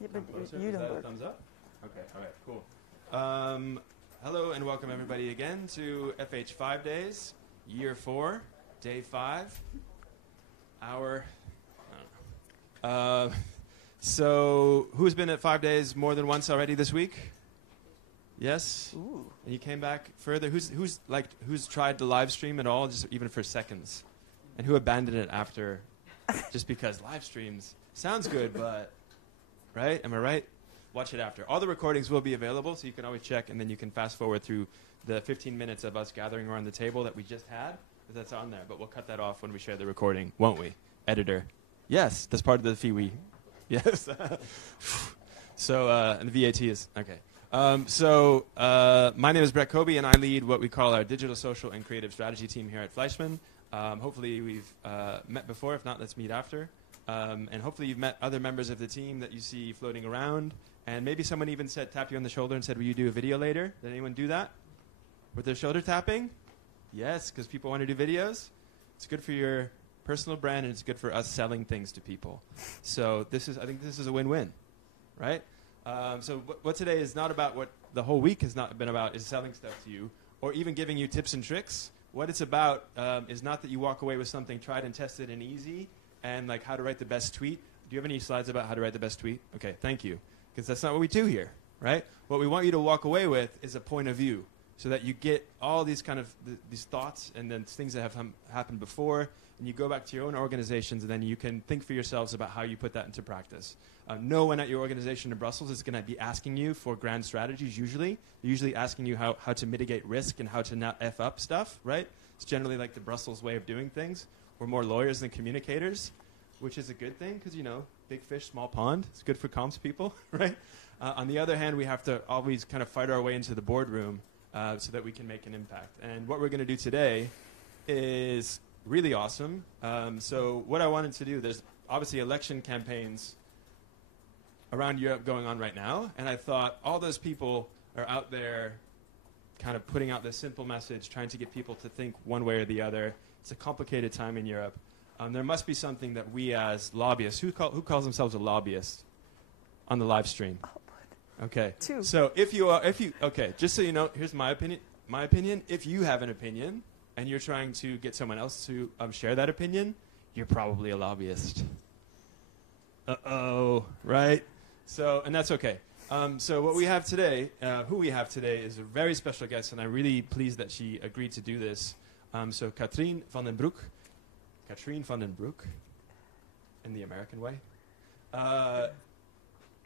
Yeah, but closer? you Is don't that a work. thumbs up? Okay, all right, cool. Hello and welcome everybody again to FH 5 Days, Year 4, Day 5, hour, I don't know. So who's been at 5 days more than once already this week? Yes? Ooh. And you came back further? Who's tried to live stream at all, just even for seconds? And who abandoned it after, just because live streams sounds good, but, right? Am I right? Watch it after. All the recordings will be available, so you can always check, and then you can fast forward through the 15 minutes of us gathering around the table that we just had. That's on there, but we'll cut that off when we share the recording, won't we? Editor. Yes, that's part of the fee we... Yes. So, and the VAT is... Okay. My name is Brett Kobe, and I lead what we call our digital, social, and creative strategy team here at Fleischmann. Hopefully we've met before. If not, let's meet after. And hopefully you've met other members of the team that you see floating around. And maybe someone even tapped you on the shoulder and said, will you do a video later? Did anyone do that? With their shoulder tapping? Yes, because people want to do videos. It's good for your personal brand, and it's good for us selling things to people. So I think this is a win-win, right? So what today is not about, what the whole week has not been about, is selling stuff to you or even giving you tips and tricks. What it's about is not that you walk away with something tried and tested and easy and like how to write the best tweet. Do you have any slides about how to write the best tweet? Okay, thank you. Because that's not what we do here, right? What we want you to walk away with is a point of view so that you get all these kind of these thoughts and then things that have happened before, and you go back to your own organizations, and then you can think for yourselves about how you put that into practice. No one at your organization in Brussels is going to be asking you for grand strategies usually. They're usually asking you how to mitigate risk and how to not F up stuff, right? It's generally like the Brussels way of doing things. We're more lawyers than communicators, which is a good thing because, you know, big fish, small pond. It's good for comms people, right? On the other hand, we have to always kind of fight our way into the boardroom so that we can make an impact. And what we're going to do today is really awesome. So what I wanted to do, there's obviously election campaigns around Europe going on right now, and I thought all those people are out there kind of putting out this simple message, trying to get people to think one way or the other. It's a complicated time in Europe. There must be something that we as lobbyists, who calls themselves a lobbyist on the live stream? Oh, okay. Two. So okay, just so you know, here's my opinion. If you have an opinion and you're trying to get someone else to share that opinion, you're probably a lobbyist. Uh-oh, right? So, and that's okay. So what we have today, who we have today is a very special guest, and I'm really pleased that she agreed to do this. So Katrien van den Broek, in the American way,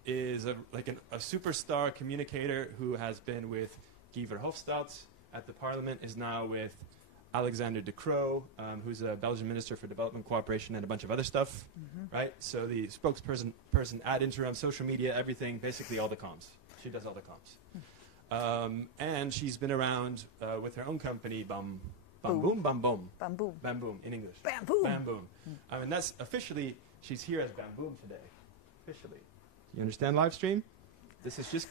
is a superstar communicator who has been with Guy Verhofstadt at the parliament, is now with Alexander De Croo, who's a Belgian Minister for Development Cooperation and a bunch of other stuff, right? So the spokesperson, ad interim, social media, everything, basically all the comms. She does all the comms. And she's been around with her own company, Bam Boom in English. Bam Boom. Bam Boom. And that's officially, she's here as Bam Boom today. Officially. You understand live stream? This is just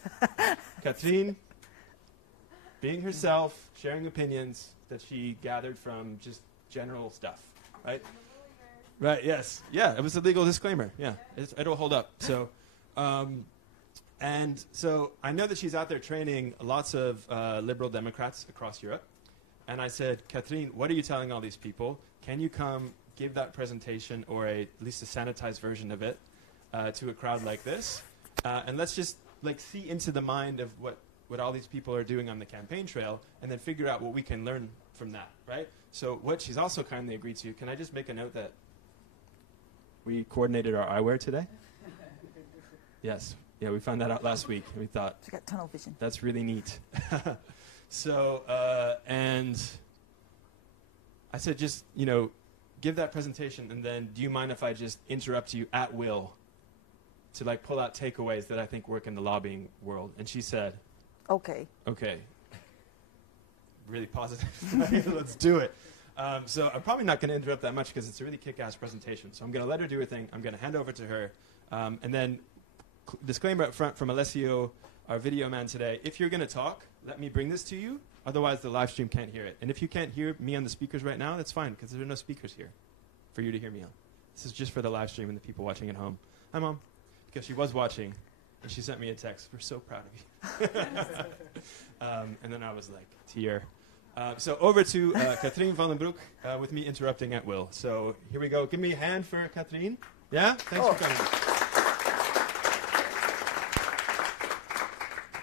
Katrien being herself, sharing opinions that she gathered from just general stuff, right? Right, yes. Yeah, it was a legal disclaimer. Yeah, it'll hold up. So, and so I know that she's out there training lots of liberal Democrats across Europe. And I said, Katrien, what are you telling all these people? Can you come give that presentation or at least a sanitized version of it to a crowd like this? And let's just see into the mind of what all these people are doing on the campaign trail and then figure out what we can learn from that, right? So what she's also kindly agreed to, can I just make a note that we coordinated our eyewear today? Yes. Yeah, we found that out last week. We thought, She got tunnel vision. that's really neat. So, and I said, just, give that presentation, and then do you mind if I just interrupt you at will to pull out takeaways that I think work in the lobbying world? And she said, Okay. okay. Really positive. Let's do it. So I'm probably not going to interrupt that much because it's a really kick-ass presentation. So I'm going to let her do her thing. I'm going to hand over to her. And then disclaimer up front from Alessio, our video man today. If you're going to talk, let me bring this to you. Otherwise, the live stream can't hear it. And if you can't hear me on the speakers right now, that's fine because there are no speakers here for you to hear me on. This is just for the live stream and the people watching at home. Hi, Mom. Because she was watching And she sent me a text, "We're so proud of you." And then I was like, tear. So over to Katrien van den Broek, with me interrupting at will. So here we go. Give me a hand for Katrien. Yeah? Thanks for coming.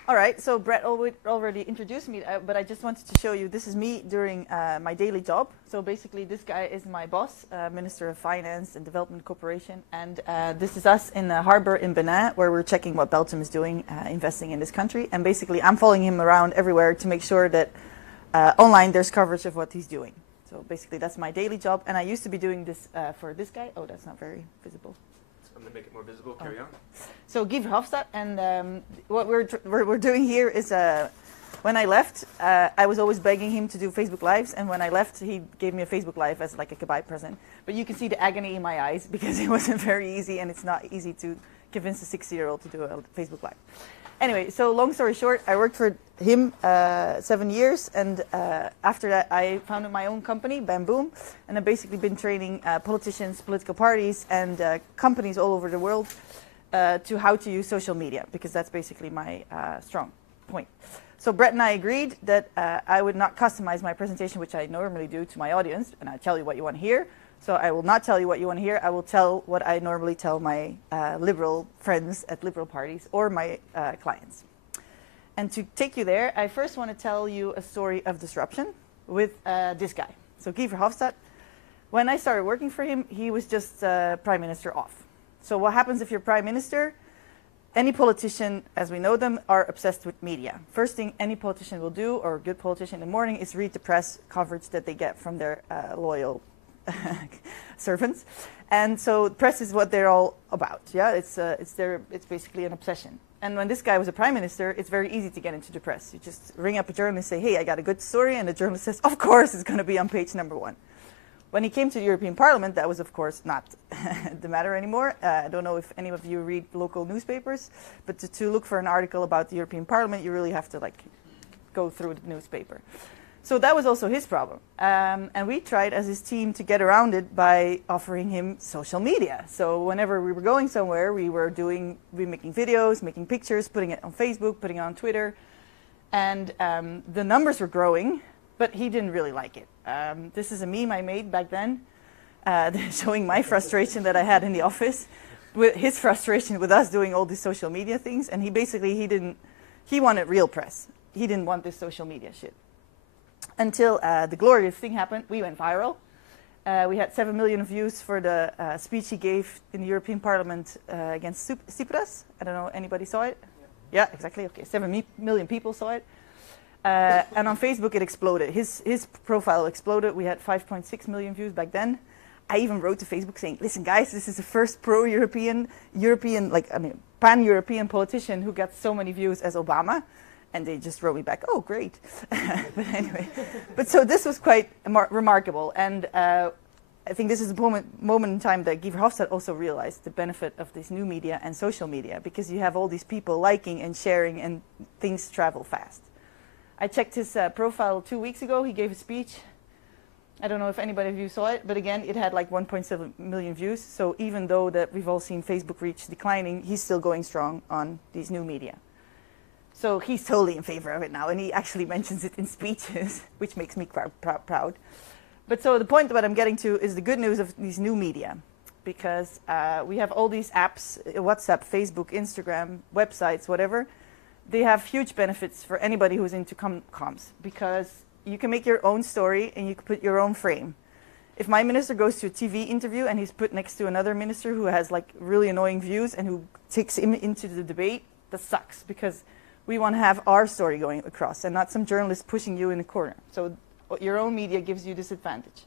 All right, so Brett already introduced me, but I just wanted to show you, this is me during my daily job. So basically, this guy is my boss, Minister of Finance and Development Cooperation, and this is us in the harbor in Benin, where we're checking what Belgium is doing, investing in this country. And basically, I'm following him around everywhere to make sure that online there's coverage of what he's doing. So basically, that's my daily job, and I used to be doing this for this guy. Oh, that's not very visible. I'm going to make it more visible. Carry on. So Guy Verhofstadt, and what we're doing here is, when I left, I was always begging him to do Facebook Lives, and when I left, he gave me a Facebook Live as like a goodbye present. But you can see the agony in my eyes, because it wasn't very easy, and it's not easy to convince a 60-year-old to do a Facebook Live. Anyway, so long story short, I worked for him 7 years, and after that I founded my own company, Bamboom, and I've basically been training politicians, political parties, and companies all over the world to how to use social media, because that's basically my strong point. So Brett and I agreed that I would not customize my presentation, which I normally do, to my audience, and I tell you what you want to hear. So I will not tell you what you want to hear. I will tell what I normally tell my liberal friends at liberal parties or my clients. And to take you there, I first want to tell you a story of disruption with this guy. So Guy Verhofstadt, when I started working for him, he was just prime minister off. So what happens if you're prime minister? Any politician, as we know them, are obsessed with media. First thing any politician will do, or a good politician in the morning, is read the press coverage that they get from their loyal servants. And so press is what they're all about. Yeah, it's basically an obsession. And when this guy was a prime minister, it's very easy to get into the press. You just ring up a journalist and say, "Hey, I got a good story," and the journalist says, "Of course, it's going to be on page #1." When he came to the European Parliament, that was of course not the matter anymore. I don't know if any of you read local newspapers, but to look for an article about the European Parliament, you really have to like go through the newspaper. So that was also his problem. And we tried as his team to get around it by offering him social media. So whenever we were going somewhere, we were making videos, making pictures, putting it on Facebook, putting it on Twitter. And the numbers were growing, but he didn't really like it. This is a meme I made back then, showing my frustration that I had in the office, with his frustration with us doing all these social media things. And he wanted real press. He didn't want this social media shit. Until the glorious thing happened, we went viral. We had 7 million views for the speech he gave in the European Parliament against Tsipras. I don't know, anybody saw it? Yeah, exactly. Okay, 7 million people saw it. And on Facebook, it exploded. His profile exploded. We had 5.6 million views back then. I even wrote to Facebook saying, "Listen, guys, this is the first pro-European, pan-European politician who got so many views as Obama." And they just wrote me back, "Oh, great." But anyway, so this was quite remarkable. And I think this is the moment in time that Guy Verhofstadt also realized the benefit of this new media and social media, because you have all these people liking and sharing, and things travel fast. I checked his profile 2 weeks ago. He gave a speech. I don't know if anybody of you saw it, but again, it had like 1.7 million views. So even though that we've all seen Facebook reach declining, he's still going strong on these new media. So he's totally in favor of it now, and he actually mentions it in speeches, which makes me proud. But so the point that I'm getting to is the good news of these new media, because we have all these apps, WhatsApp, Facebook, Instagram, websites, whatever. They have huge benefits for anybody who's into comms, because you can make your own story and you can put your own frame. If my minister goes to a TV interview and he's put next to another minister who has like really annoying views and who takes him into the debate, that sucks, because we want to have our story going across and not some journalist pushing you in a corner. So your own media gives you this advantage.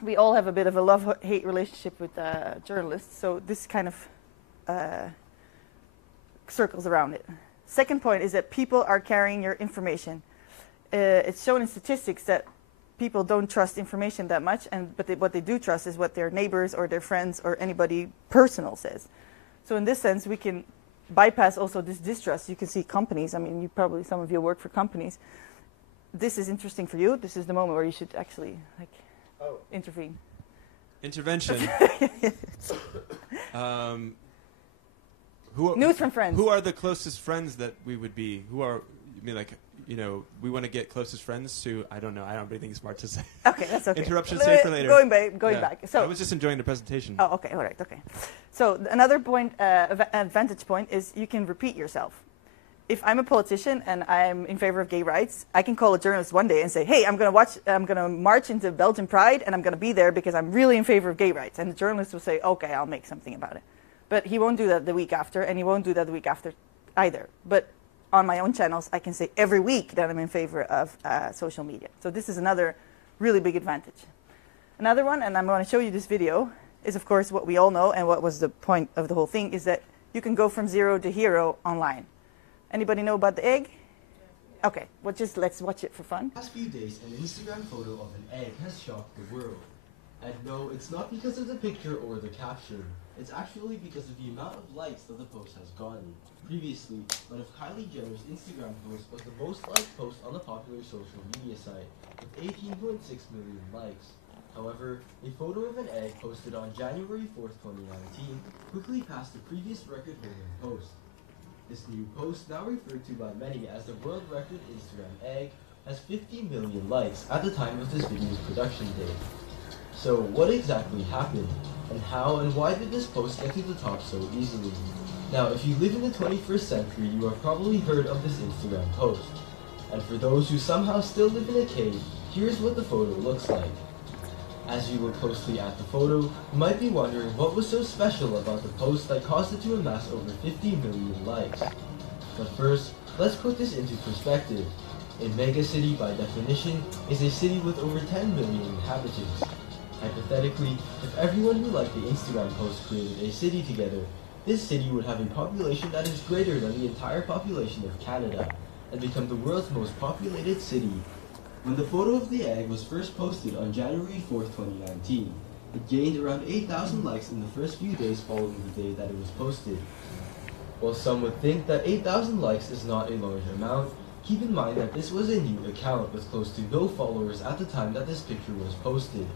We all have a bit of a love-hate relationship with journalists, so this kind of circles around it. Second point is that people are carrying your information. It's shown in statistics that people don't trust information that much, but what they do trust is what their neighbors or their friends or anybody personal says. So in this sense, we can bypass also this distrust. You can see companies, I mean, some of you work for companies. This is interesting for you. This is the moment where you should actually intervene. Intervention. News from friends. Who are the closest friends that we would be? Who are, I mean, like, you know, we want to get closest friends to, I don't know, I don't have anything smart to say. Okay, that's okay. Interruption safe for later. Going back. So I was just enjoying the presentation. Oh, okay, all right, okay. So another point, advantage point is you can repeat yourself. If I'm a politician and I'm in favor of gay rights, I can call a journalist one day and say, hey, I'm going to march into Belgian Pride and I'm going to be there because I'm really in favor of gay rights. And the journalist will say, okay, I'll make something about it. But he won't do that the week after, and he won't do that the week after either. But on my own channels, I can say every week that I'm in favor of social media. So this is another really big advantage. Another one, and I'm going to show you this video, is of course what we all know and what was the point of the whole thing, is that you can go from zero to hero online. Anybody know about the egg? Okay, well, just let's watch it for fun. Last few days, an Instagram photo of an egg has shocked the world. And no, it's not because of the picture or the caption. It's actually because of the amount of likes that the post has gotten. Previously, one of Kylie Jenner's Instagram posts was the most liked post on the popular social media site, with 18.6 million likes. However, a photo of an egg posted on January 4th, 2019 quickly passed the previous record-holding post. This new post, now referred to by many as the world record Instagram egg, has 50 million likes at the time of this video's production date. So what exactly happened? And how and why did this post get to the top so easily? Now, if you live in the 21st century, you have probably heard of this Instagram post. And for those who somehow still live in a cave, here's what the photo looks like. As you look closely at the photo, you might be wondering what was so special about the post that caused it to amass over 50 million likes. But first, let's put this into perspective. A megacity, by definition, is a city with over 10 million inhabitants. Hypothetically, if everyone who liked the Instagram post created a city together, this city would have a population that is greater than the entire population of Canada, and become the world's most populated city. When the photo of the egg was first posted on January 4th, 2019, it gained around 8,000 likes in the first few days following the day that it was posted. While some would think that 8,000 likes is not a large amount, keep in mind that this was a new account with close to no followers at the time that this picture was posted.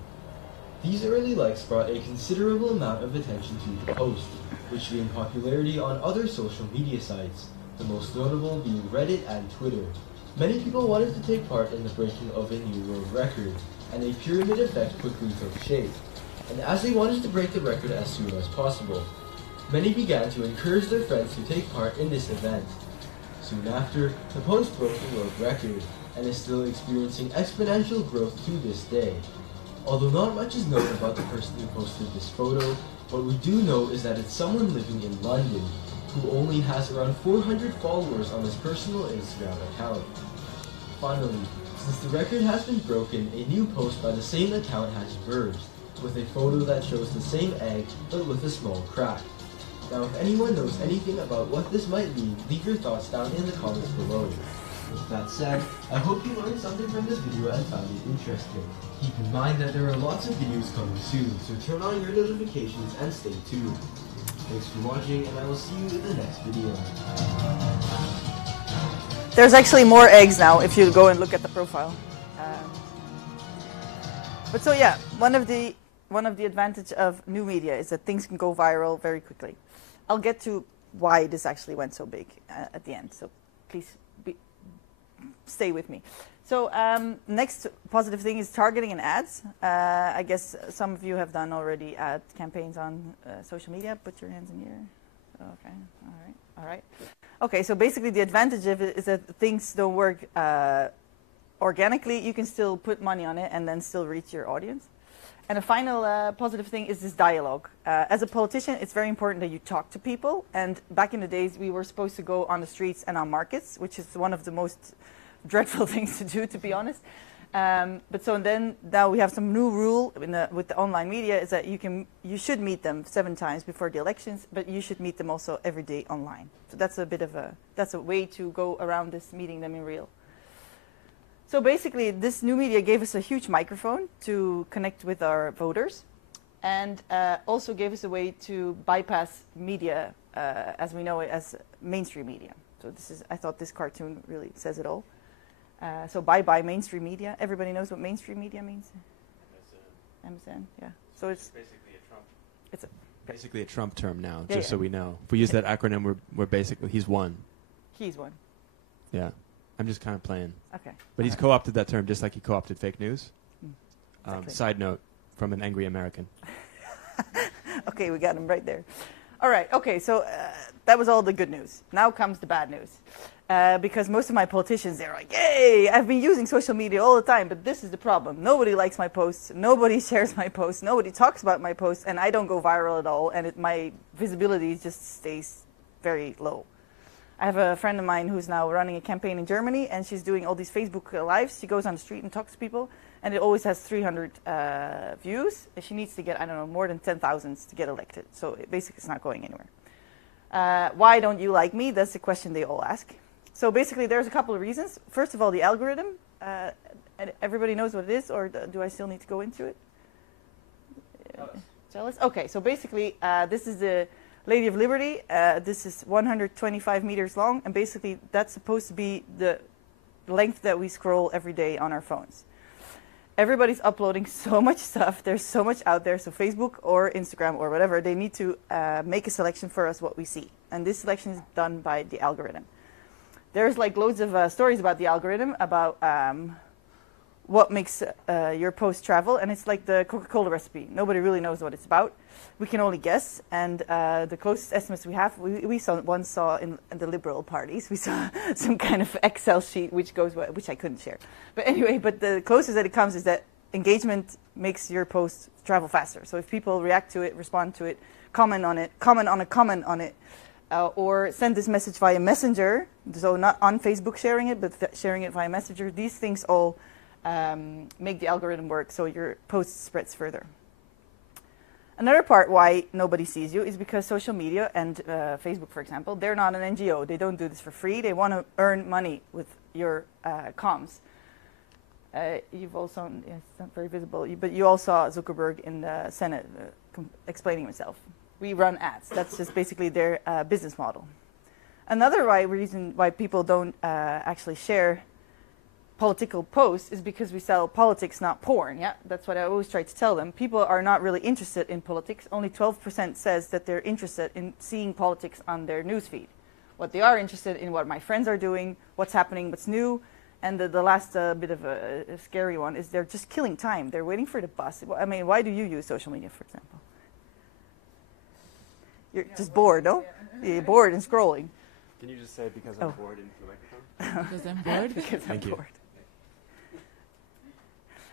These early likes brought a considerable amount of attention to the post, which gained popularity on other social media sites, the most notable being Reddit and Twitter. Many people wanted to take part in the breaking of a new world record, and a pyramid effect quickly took shape. And as they wanted to break the record as soon as possible, many began to encourage their friends to take part in this event. Soon after, the post broke the world record, and is still experiencing exponential growth to this day. Although not much is known about the person who posted this photo, what we do know is that it's someone living in London, who only has around 400 followers on his personal Instagram account. Finally, since the record has been broken, a new post by the same account has emerged, with a photo that shows the same egg, but with a small crack. Now, if anyone knows anything about what this might mean, leave your thoughts down in the comments below. With that said, I hope you learned something from this video and found it interesting. Keep in mind that there are lots of videos coming soon, so turn on your notifications and stay tuned. Thanks for watching, and I will see you in the next video. There's actually more eggs now if you go and look at the profile. But so yeah, one of the advantage of new media is that things can go viral very quickly. I'll get to why this actually went so big at the end, so please stay with me. So next positive thing is targeting and ads. I guess some of you have done already ad campaigns on social media. Put your hands in here. Okay, all right. Okay, so basically the advantage of it is that things don't work organically. You can still put money on it and then still reach your audience. And a final positive thing is this dialogue. As a politician, it's very important that you talk to people. And back in the days, we were supposed to go on the streets and on markets, which is one of the most dreadful things to do, to be honest. But so then now we have some new rule with the online media is that you should meet them 7 times before the elections, but you should meet them also every day online. So that's a way to go around this meeting them in real. So basically, this new media gave us a huge microphone to connect with our voters, and also gave us a way to bypass media as we know it as mainstream media. So I thought this cartoon really says it all. So bye-bye mainstream media. Everybody knows what mainstream media means? MSN, yeah. So it's basically a Trump. Basically a Trump term now, Yeah, just so yeah. we know. If we use that acronym, we're basically, he's won. He's one. Yeah. I'm just kind of playing. Okay. But he's co-opted that term just like he co-opted fake news. Exactly. Side note from an angry American. Okay, we got him right there. All right. Okay, so that was all the good news. Now comes the bad news. Because most of my politicians, they're like, "Hey, I've been using social media all the time, but this is the problem. Nobody likes my posts. Nobody shares my posts. Nobody talks about my posts, and I don't go viral at all. And my visibility just stays very low." I have a friend of mine who's now running a campaign in Germany, and she's doing all these Facebook lives. She goes on the street and talks to people, and it always has 300 views. And she needs to get, I don't know, more than 10,000 to get elected. So basically, it's not going anywhere. Why don't you like me? That's the question they all ask. So basically, there's a couple of reasons. First of all, the algorithm. And everybody knows what it is, or do I still need to go into it? Jealous? Okay, so basically, this is the Lady of Liberty. This is 125 meters long, and basically, that's supposed to be the length that we scroll every day on our phones. Everybody's uploading so much stuff. There's so much out there. So Facebook or Instagram or whatever, they need to make a selection for us what we see. And this selection is done by the algorithm. There's like loads of stories about the algorithm, about what makes your post travel. And it's like the Coca-Cola recipe. Nobody really knows what it's about. We can only guess. And the closest estimates we have, we once saw in the liberal parties, we saw some kind of Excel sheet which I couldn't share. But anyway, but the closest that it comes is that engagement makes your post travel faster. So if people react to it, respond to it, comment on it, comment on it, or send this message via Messenger, so not on Facebook sharing it, but sharing it via Messenger, these things all make the algorithm work so your post spreads further. Another part why nobody sees you is because social media and Facebook, for example, they're not an NGO. They don't do this for free. They want to earn money with your comms. You've also, it's not very visible, but you all saw Zuckerberg in the Senate explaining himself. We run ads. That's just basically their business model. Another reason why people don't actually share political posts is because we sell politics, not porn. Yeah, that's what I always try to tell them. People are not really interested in politics. Only 12% says that they're interested in seeing politics on their newsfeed. What they are interested in, what my friends are doing, what's happening, what's new. And the last bit of a scary one is they're just killing time. They're waiting for the bus. I mean, why do you use social media, for example? You're just bored, no? You're bored and scrolling. Can you just say because I'm bored into the microphone? Because I'm bored? Because Thank I'm you. bored.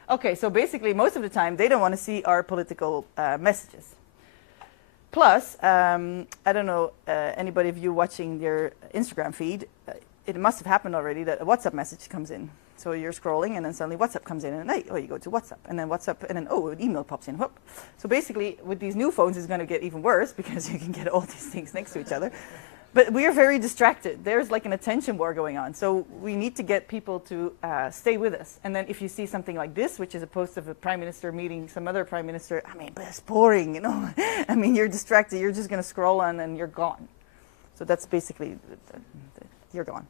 Okay, so basically, most of the time, they don't want to see our political messages. Plus, I don't know, anybody of you watching your Instagram feed, it must have happened already that a WhatsApp message comes in. So you're scrolling, and then suddenly WhatsApp comes in, and you go to WhatsApp, and then WhatsApp, and then an email pops in. Whoop. So basically, with these new phones, it's going to get even worse because you can get all these things next to each other. But we are very distracted. There's like an attention war going on. So we need to get people to stay with us. And then if you see something like this, which is a post of a prime minister meeting some other prime minister, I mean, but it's boring, you know. I mean, you're distracted. You're just going to scroll on, and you're gone. So that's basically, you're gone.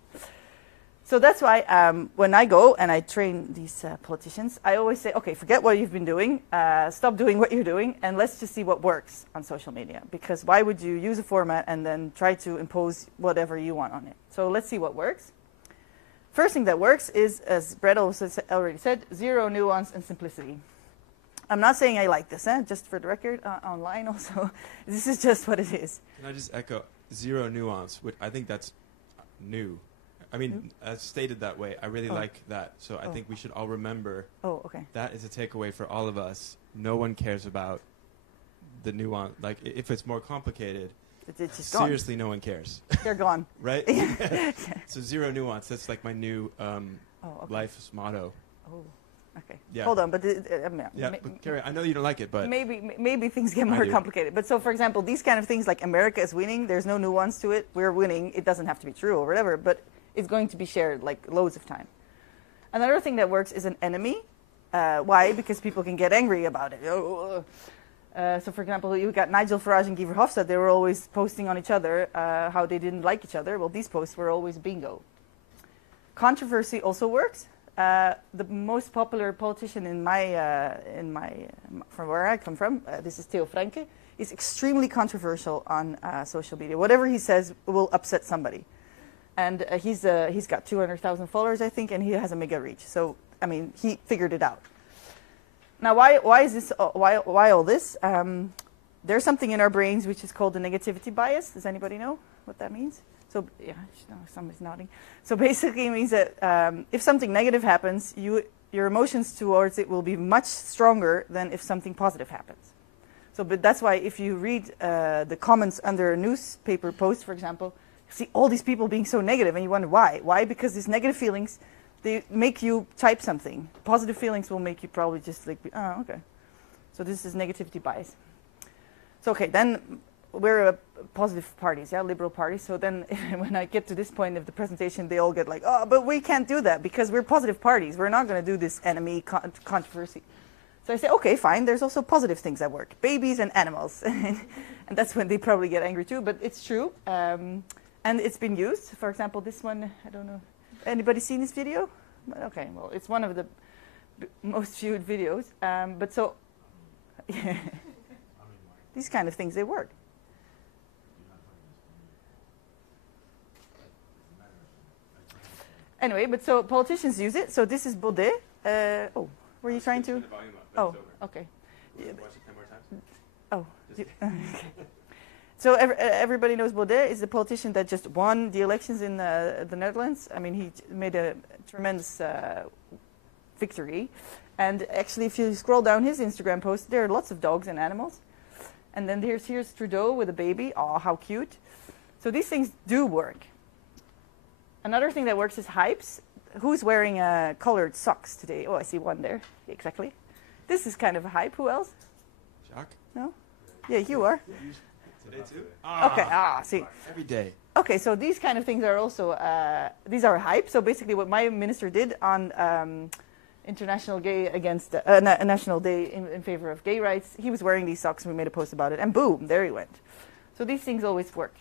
So that's why when I go and I train these politicians, I always say, okay, forget what you've been doing, stop doing what you're doing, and let's just see what works on social media. Because why would you use a format and then try to impose whatever you want on it? So let's see what works. First thing that works is, as Brett already said, zero nuance and simplicity. I'm not saying I like this, just for the record, online also. This is just what it is. Can I just echo zero nuance? I think that's new. I mean, as stated that way, I really like that. So I think we should all remember that is a takeaway for all of us. No one cares about the nuance. Like, if it's more complicated, it's just seriously, no one cares. They're gone. Right? So zero nuance. That's like my new life's motto. Oh, okay. Yeah. Hold on, but but Carrie, I know you don't like it, but maybe things get more complicated. But so, for example, these kind of things like America is winning. There's no nuance to it. We're winning. It doesn't have to be true or whatever, but it's going to be shared like loads of time. Another thing that works is an enemy. Why? Because people can get angry about it. So, for example, you got Nigel Farage and Guy Verhofstadt. They were always posting on each other how they didn't like each other. Well, these posts were always bingo. Controversy also works. The most popular politician in my from where I come from, this is Theo Franke, is extremely controversial on social media. Whatever he says will upset somebody. And he's got 200,000 followers, I think, and he has a mega reach. So, I mean, he figured it out. Now, why is this? Why all this? There's something in our brains which is called the negativity bias. Does anybody know what that means? So, yeah, somebody's nodding. So basically, it means that if something negative happens, your emotions towards it will be much stronger than if something positive happens. So, but that's why if you read the comments under a newspaper post, for example, you see all these people being so negative, and you wonder why. Why? Because these negative feelings, they make you type something. Positive feelings will make you probably just like, oh, okay. So this is negativity bias. So, okay, then we're positive parties, yeah, liberal parties. So then when I get to this point of the presentation, they all get like, oh, but we can't do that because we're positive parties. We're not going to do this enemy controversy. So I say, okay, fine. There's also positive things that work. Babies and animals. And that's when they probably get angry too, but it's true. And it's been used. For example, this one, I don't know. Anybody seen this video? Okay, well, it's one of the most viewed videos. But so, these kind of things, they work. Anyway, but so politicians use it. So this is Baudet. Oh, were you trying to? Oh, okay. Oh. Okay. So everybody knows Baudet is the politician that just won the elections in the Netherlands. I mean, he made a tremendous victory. And actually, if you scroll down his Instagram post, there are lots of dogs and animals. And then here's Trudeau with a baby. Oh, how cute. So these things do work. Another thing that works is hypes. Who's wearing colored socks today? Oh, I see one there. Exactly. This is kind of a hype. Who else? Jacques? No? Yeah, you are. Today too? Okay, see. Every day. Okay, so these kind of things are also, these are hype. So basically what my minister did on International Gay against, National Day in favor of gay rights, he was wearing these socks and we made a post about it. And boom, there he went. So these things always work.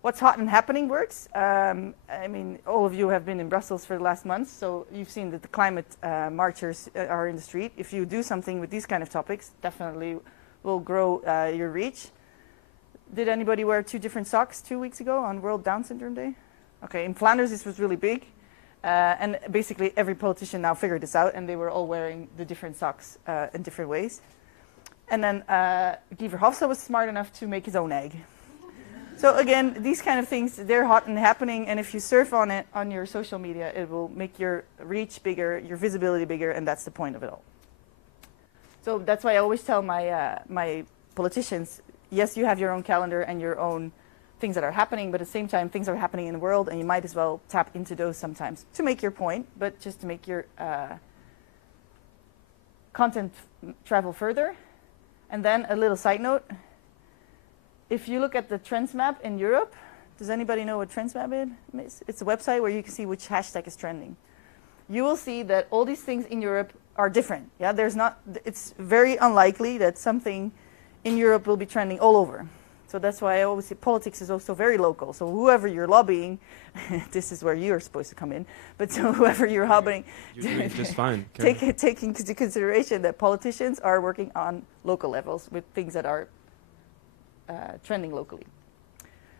What's hot and happening works. I mean, all of you have been in Brussels for the last month, so you've seen that the climate marchers are in the street. If you do something with these kind of topics, definitely will grow your reach. Did anybody wear 2 different socks 2 weeks ago on World Down Syndrome Day? Okay, in Flanders this was really big. And basically every politician now figured this out, and they were all wearing the different socks in different ways. And then Guy Verhofstadt was smart enough to make his own egg. So again, these kind of things, they're hot and happening, and if you surf on it on your social media, it will make your reach bigger, your visibility bigger, and that's the point of it all. So that's why I always tell my my politicians, yes, you have your own calendar and your own things that are happening, but at the same time, things are happening in the world, and you might as well tap into those sometimes to make your point, but just to make your content travel further. And then a little side note. If you look at the trends map in Europe, does anybody know what trends map is? It's a website where you can see which hashtag is trending. You will see that all these things in Europe are different. Yeah, it's very unlikely that something in Europe will be trending all over. So that's why I always say politics is also very local. So whoever you're lobbying, this is where you're supposed to come in, but so whoever you're lobbying, You're doing just fine. take into consideration that politicians are working on local levels with things that are trending locally.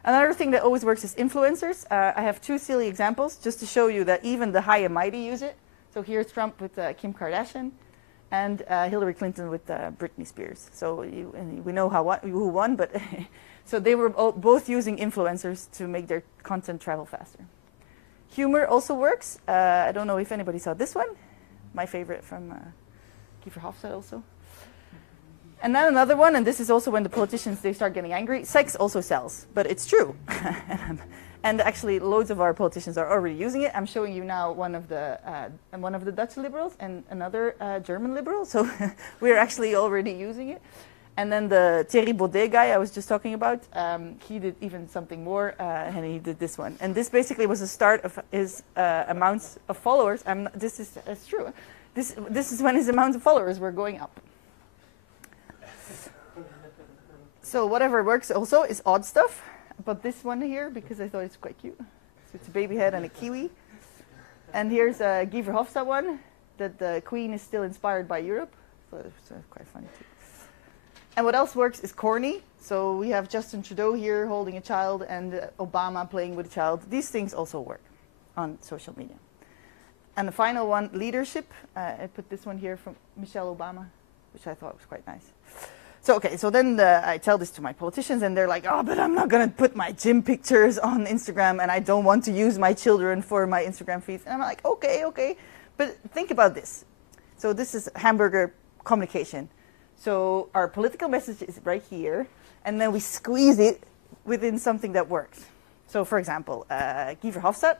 Another thing that always works is influencers. I have 2 silly examples just to show you that even the high and mighty use it. So here's Trump with Kim Kardashian, and Hillary Clinton with Britney Spears. So we know who won, but so they were both using influencers to make their content travel faster. Humor also works. I don't know if anybody saw this one. My favorite from Guy Verhofstadt also. And then another one, and this is also when the politicians, they start getting angry. Sex also sells, but it's true. And actually, loads of our politicians are already using it. I'm showing you now one of the Dutch liberals and another German liberal. So we're actually already using it. And then the Thierry Baudet guy I was just talking about, he did even something more, and he did this one. And this basically was the start of his amounts of followers. This is true. This is when his amount of followers were going up. So whatever works also is odd stuff. But this one here, because I thought it's quite cute. So it's a baby head and a kiwi. And here's a Guy Verhofstadt one, that the Queen is still inspired by Europe. So it's quite funny too. And what else works is corny. So we have Justin Trudeau here holding a child and Obama playing with a child. These things also work on social media. And the final one, leadership. I put this one here from Michelle Obama, which I thought was quite nice. So, okay, so then I tell this to my politicians, and they're like, oh, but I'm not going to put my gym pictures on Instagram, and I don't want to use my children for my Instagram feeds. And I'm like, okay. But think about this. So this is hamburger communication. So our political message is right here, and then we squeeze it within something that works. So, for example, Guy Verhofstadt,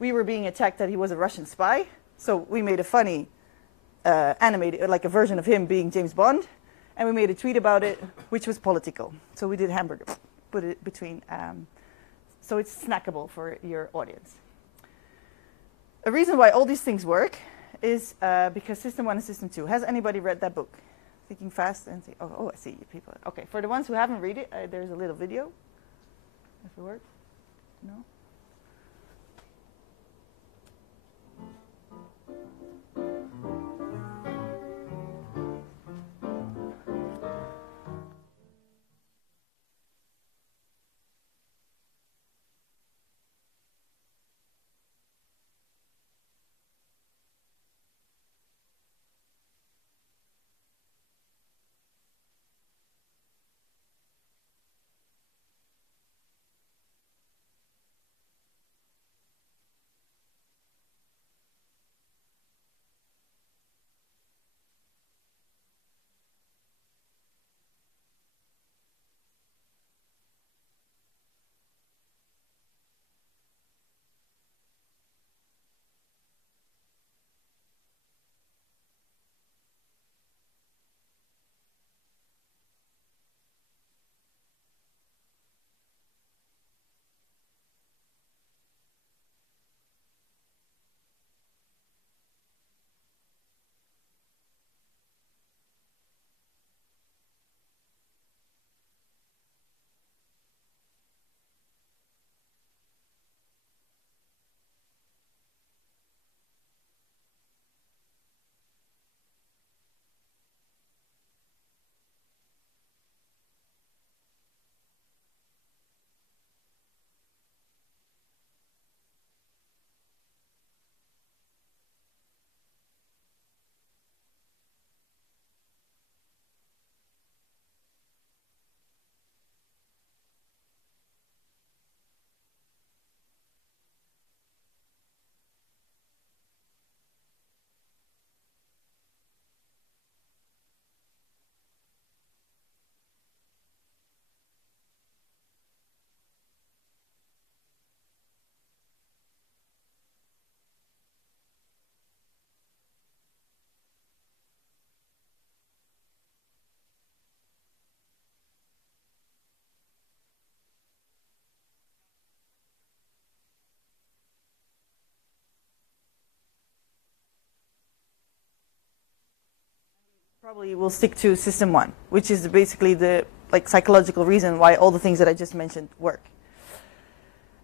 we were being attacked that he was a Russian spy, so we made a funny animated, like a version of him being James Bond, and we made a tweet about it, which was political. So we did hamburger, put it between, so it's snackable for your audience. A reason why all these things work is because System 1 and System 2. Has anybody read that book? Thinking Fast and say, oh, I see you people. Okay, for the ones who haven't read it, there's a little video. If it works. No? Probably will stick to System 1, which is basically the psychological reason why all the things that I just mentioned work.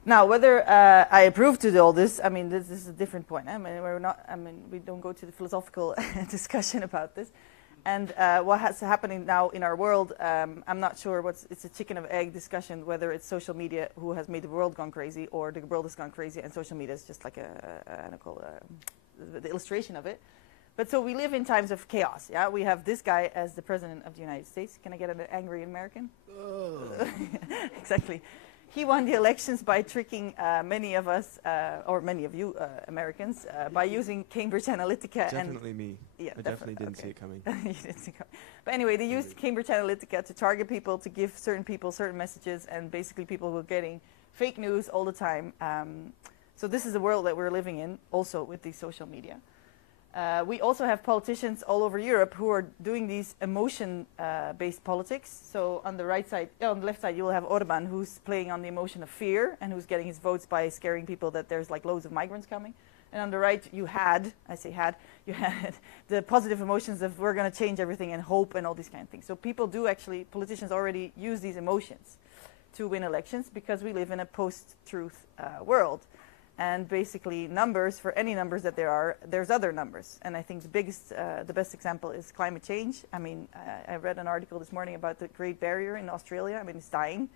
Now, whether I approve to all this, I mean, this is a different point. We don't go to the philosophical discussion about this. And what is happening now in our world, I'm not sure it's a chicken or egg discussion, whether it's social media who has made the world gone crazy, or the world has gone crazy and social media is just like the illustration of it. But so we live in times of chaos, yeah? We have this guy as the president of the United States. Can I get an angry American? Exactly. He won the elections by tricking many of us, or many of you Americans, by using Cambridge Analytica. Definitely me. Yeah, I definitely didn't see it coming. You didn't see it coming. But anyway, they used Cambridge Analytica to target people, to give certain people certain messages, and basically people were getting fake news all the time. So this is the world that we're living in, also with these social media. We also have politicians all over Europe who are doing these emotion-based politics. So on the right side, on the left side, you will have Orban, who's playing on the emotion of fear and who's getting his votes by scaring people that there's like loads of migrants coming. And on the right, you had the positive emotions of we're going to change everything and hope and all these kind of things. So people do actually, politicians already use these emotions to win elections because we live in a post-truth world. And basically numbers, for any numbers that there are, there's other numbers. And I think the best example is climate change. I mean, I read an article this morning about the Great Barrier in Australia. I mean, it's dying.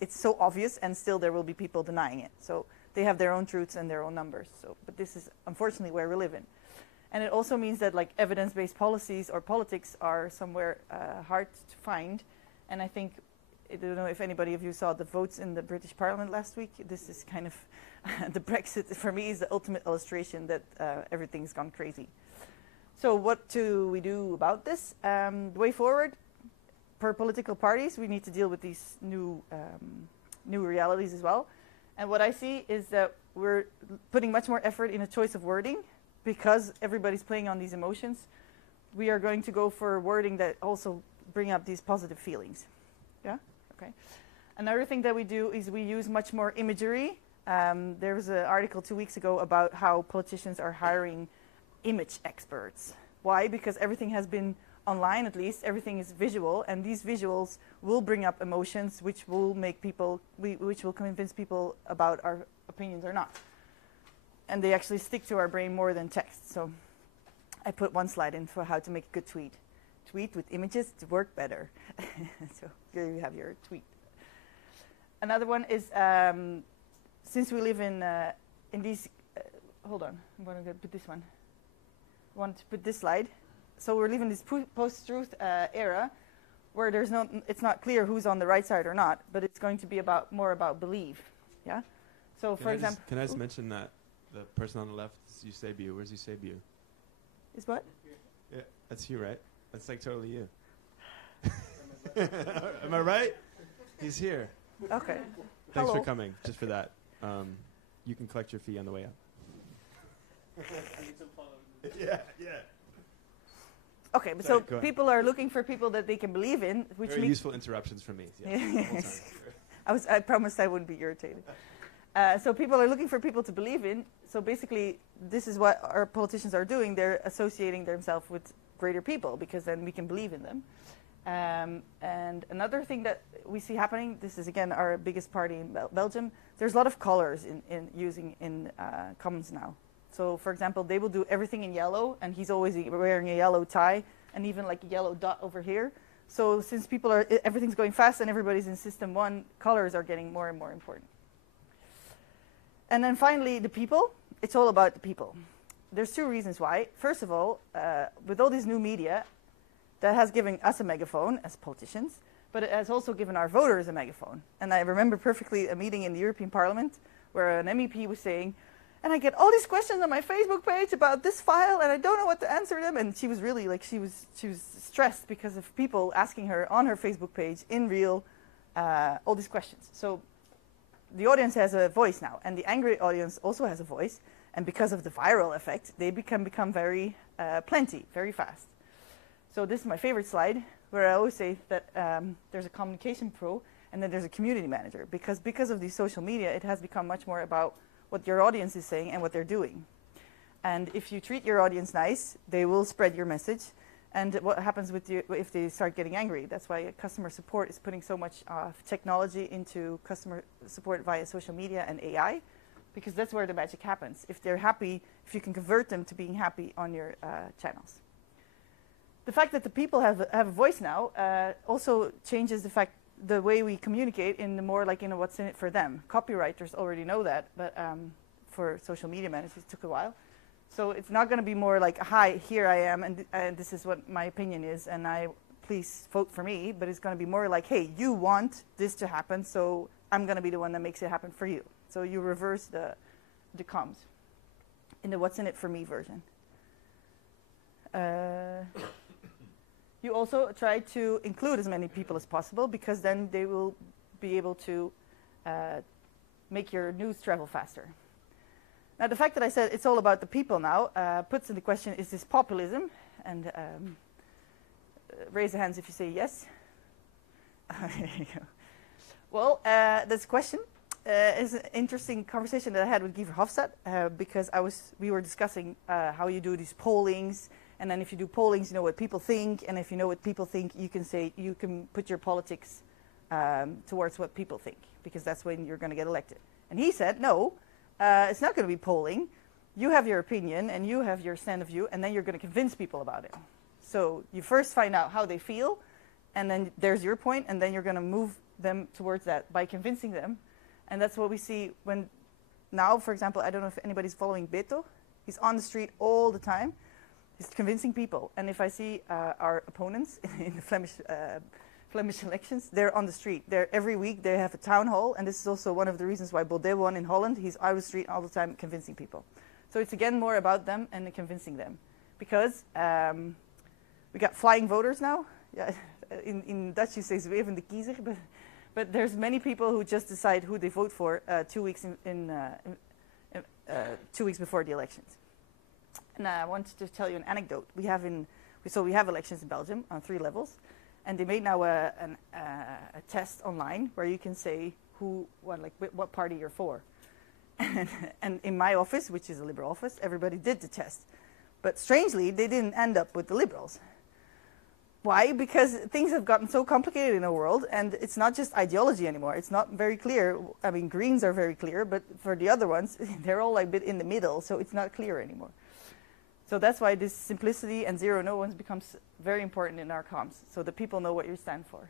It's so obvious, and still there will be people denying it. So they have their own truths and their own numbers. So, but this is unfortunately where we live in. And it also means that like evidence-based policies or politics are somewhere hard to find. And I think, I don't know if anybody of you saw the votes in the British Parliament last week. This is kind of, the Brexit for me is the ultimate illustration that everything's gone crazy. So what do we do about this? The way forward, per political parties, we need to deal with these new realities as well. And what I see is that we're putting much more effort in a choice of wording because everybody's playing on these emotions. We are going to go for wording that also bring up these positive feelings. Yeah? Okay. Another thing that we do is we use much more imagery. There was an article 2 weeks ago about how politicians are hiring image experts. Why? Because everything has been online, at least everything is visual, and these visuals will bring up emotions which will make people, which will convince people about our opinions or not. And they actually stick to our brain more than text. So I put one slide in for how to make a good tweet. Tweet with images to work better. So here you have your tweet. Another one is, since we live in these, hold on, I'm going to put this one. I want to put this slide. So we're living this post-truth era where there's no, it's not clear who's on the right side or not, but it's going to be more about belief. Yeah. So for example, can I just mention that the person on the left is Eusebio. Where's Eusebio? Is what? Yeah, that's you, right? That's like totally you. Am I right? He's here. Okay. Thanks Hello. for coming. Just for that, you can collect your fee on the way up. Yeah. Okay, but Sorry, so people are looking for people that they can believe in, which Very means useful interruptions from me. Yes. I promised I wouldn't be irritated. So people are looking for people to believe in. So basically, this is what our politicians are doing. They're associating themselves with greater people because then we can believe in them. And another thing that we see happening, this is again our biggest party in Belgium, there's a lot of colors in using in comments now. So for example, they will do everything in yellow, and he's always wearing a yellow tie, and even like a yellow dot over here. So since people are, everything's going fast and everybody's in system 1, colors are getting more and more important. And then finally, the people. It's all about the people. There's 2 reasons why. First of all, with all this new media, that has given us a megaphone as politicians, but it has also given our voters a megaphone. And I remember perfectly a meeting in the European Parliament where an MEP was saying, and I get all these questions on my Facebook page about this file, and I don't know what to answer them. And she was really like, she was stressed because of people asking her on her Facebook page in real all these questions. So the audience has a voice now, and the angry audience also has a voice. And because of the viral effect, they become very plenty, very fast. So this is my favorite slide, where I always say that there's a communication pro, and then there's a community manager. Because of the social media, it has become much more about what your audience is saying and what they're doing. And if you treat your audience nice, they will spread your message. And what happens with you if they start getting angry? That's why customer support is putting so much technology into customer support via social media and AI, because that's where the magic happens. If they're happy, if you can convert them to being happy on your channels. The fact that the people have a voice now also changes the way we communicate in the more like, what's in it for them. Copywriters already know that, but for social media managers, it took a while. So it's not going to be more like, hi, here I am, and this is what my opinion is, and please vote for me. But it's going to be more like, hey, you want this to happen, so I'm going to be the one that makes it happen for you. So you reverse the comms in the what's in it for me version. You also try to include as many people as possible, because then they will be able to make your news travel faster. Now, the fact that I said it's all about the people now puts into question, is this populism? And raise your hands if you say yes. There you go. Well, this question is an interesting conversation that I had with Guy Verhofstadt, because we were discussing how you do these pollings. And then if you do pollings, you know what people think. And if you know what people think, you can put your politics towards what people think, because that's when you're going to get elected. And he said, no, it's not going to be polling. You have your opinion and you have your stand of view, and then you're going to convince people about it. So you first find out how they feel, and then there's your point, and then you're going to move them towards that by convincing them. And that's what we see when now, for example, I don't know if anybody's following Beto. He's on the street all the time. He's convincing people. And if I see our opponents in the Flemish elections, they're on the street. Every week they have a town hall, and this is also one of the reasons why Baudet won in Holland. He's out of the street all the time convincing people. So it's again more about them and convincing them. Because we got flying voters now. Yeah, in Dutch you say zwevende kiezer, but there's many people who just decide who they vote for 2 weeks 2 weeks before the elections. And I wanted to tell you an anecdote. We have elections in Belgium on 3 levels, and they made now a test online where you can say what party you're for. And in my office, which is a Liberal office, everybody did the test. But strangely, they didn't end up with the Liberals. Why? Because things have gotten so complicated in the world, and it's not just ideology anymore. It's not very clear. I mean, Greens are very clear, but for the other ones, they're all like a bit in the middle, so it's not clear anymore. So that's why this simplicity and zero no ones becomes very important in our comms, so that people know what you stand for.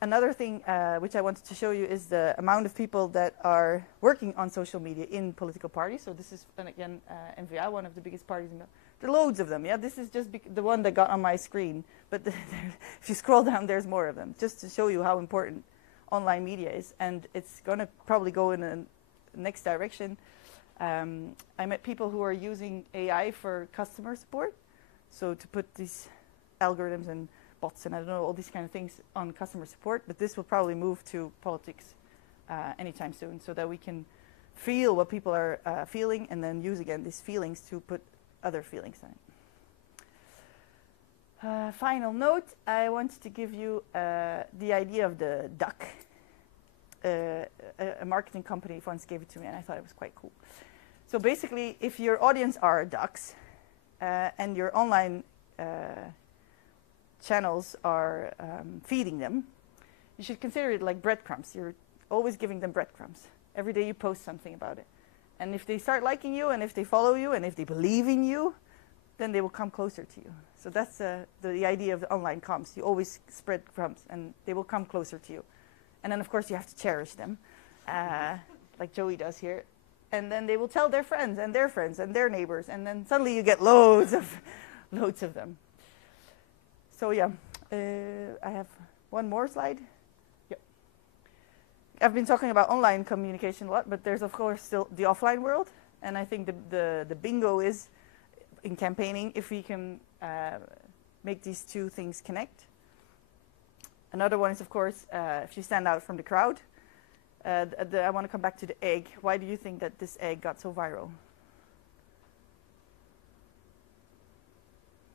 Another thing which I wanted to show you is the amount of people that are working on social media in political parties. So this is, and again, N-VA, one of the biggest parties in the There are loads of them. Yeah, this is just the one that got on my screen. But if you scroll down, there's more of them, just to show you how important online media is. And it's going to probably go in the next direction. I met people who are using AI for customer support. So to put these algorithms and bots and I don't know, all these kind of things on customer support. But this will probably move to politics anytime soon, so that we can feel what people are feeling and then use, again, these feelings to put other feelings on it. Final note, I wanted to give you the idea of the duck. A marketing company once gave it to me, and I thought it was quite cool. So basically, if your audience are ducks and your online channels are feeding them, you should consider it like breadcrumbs. You're always giving them breadcrumbs. Every day you post something about it. And if they start liking you, and if they follow you, and if they believe in you, then they will come closer to you. So that's the idea of the online comms. You always spread crumbs, and they will come closer to you. And then, of course, you have to cherish them, like Joey does here. And then they will tell their friends and their neighbors, and then suddenly you get loads of them. So yeah, I have one more slide. I've been talking about online communication a lot, but there's of course still the offline world, and I think the bingo is in campaigning if we can make these two things connect. Another one is of course if you stand out from the crowd. I want to come back to the egg. Why do you think that this egg got so viral?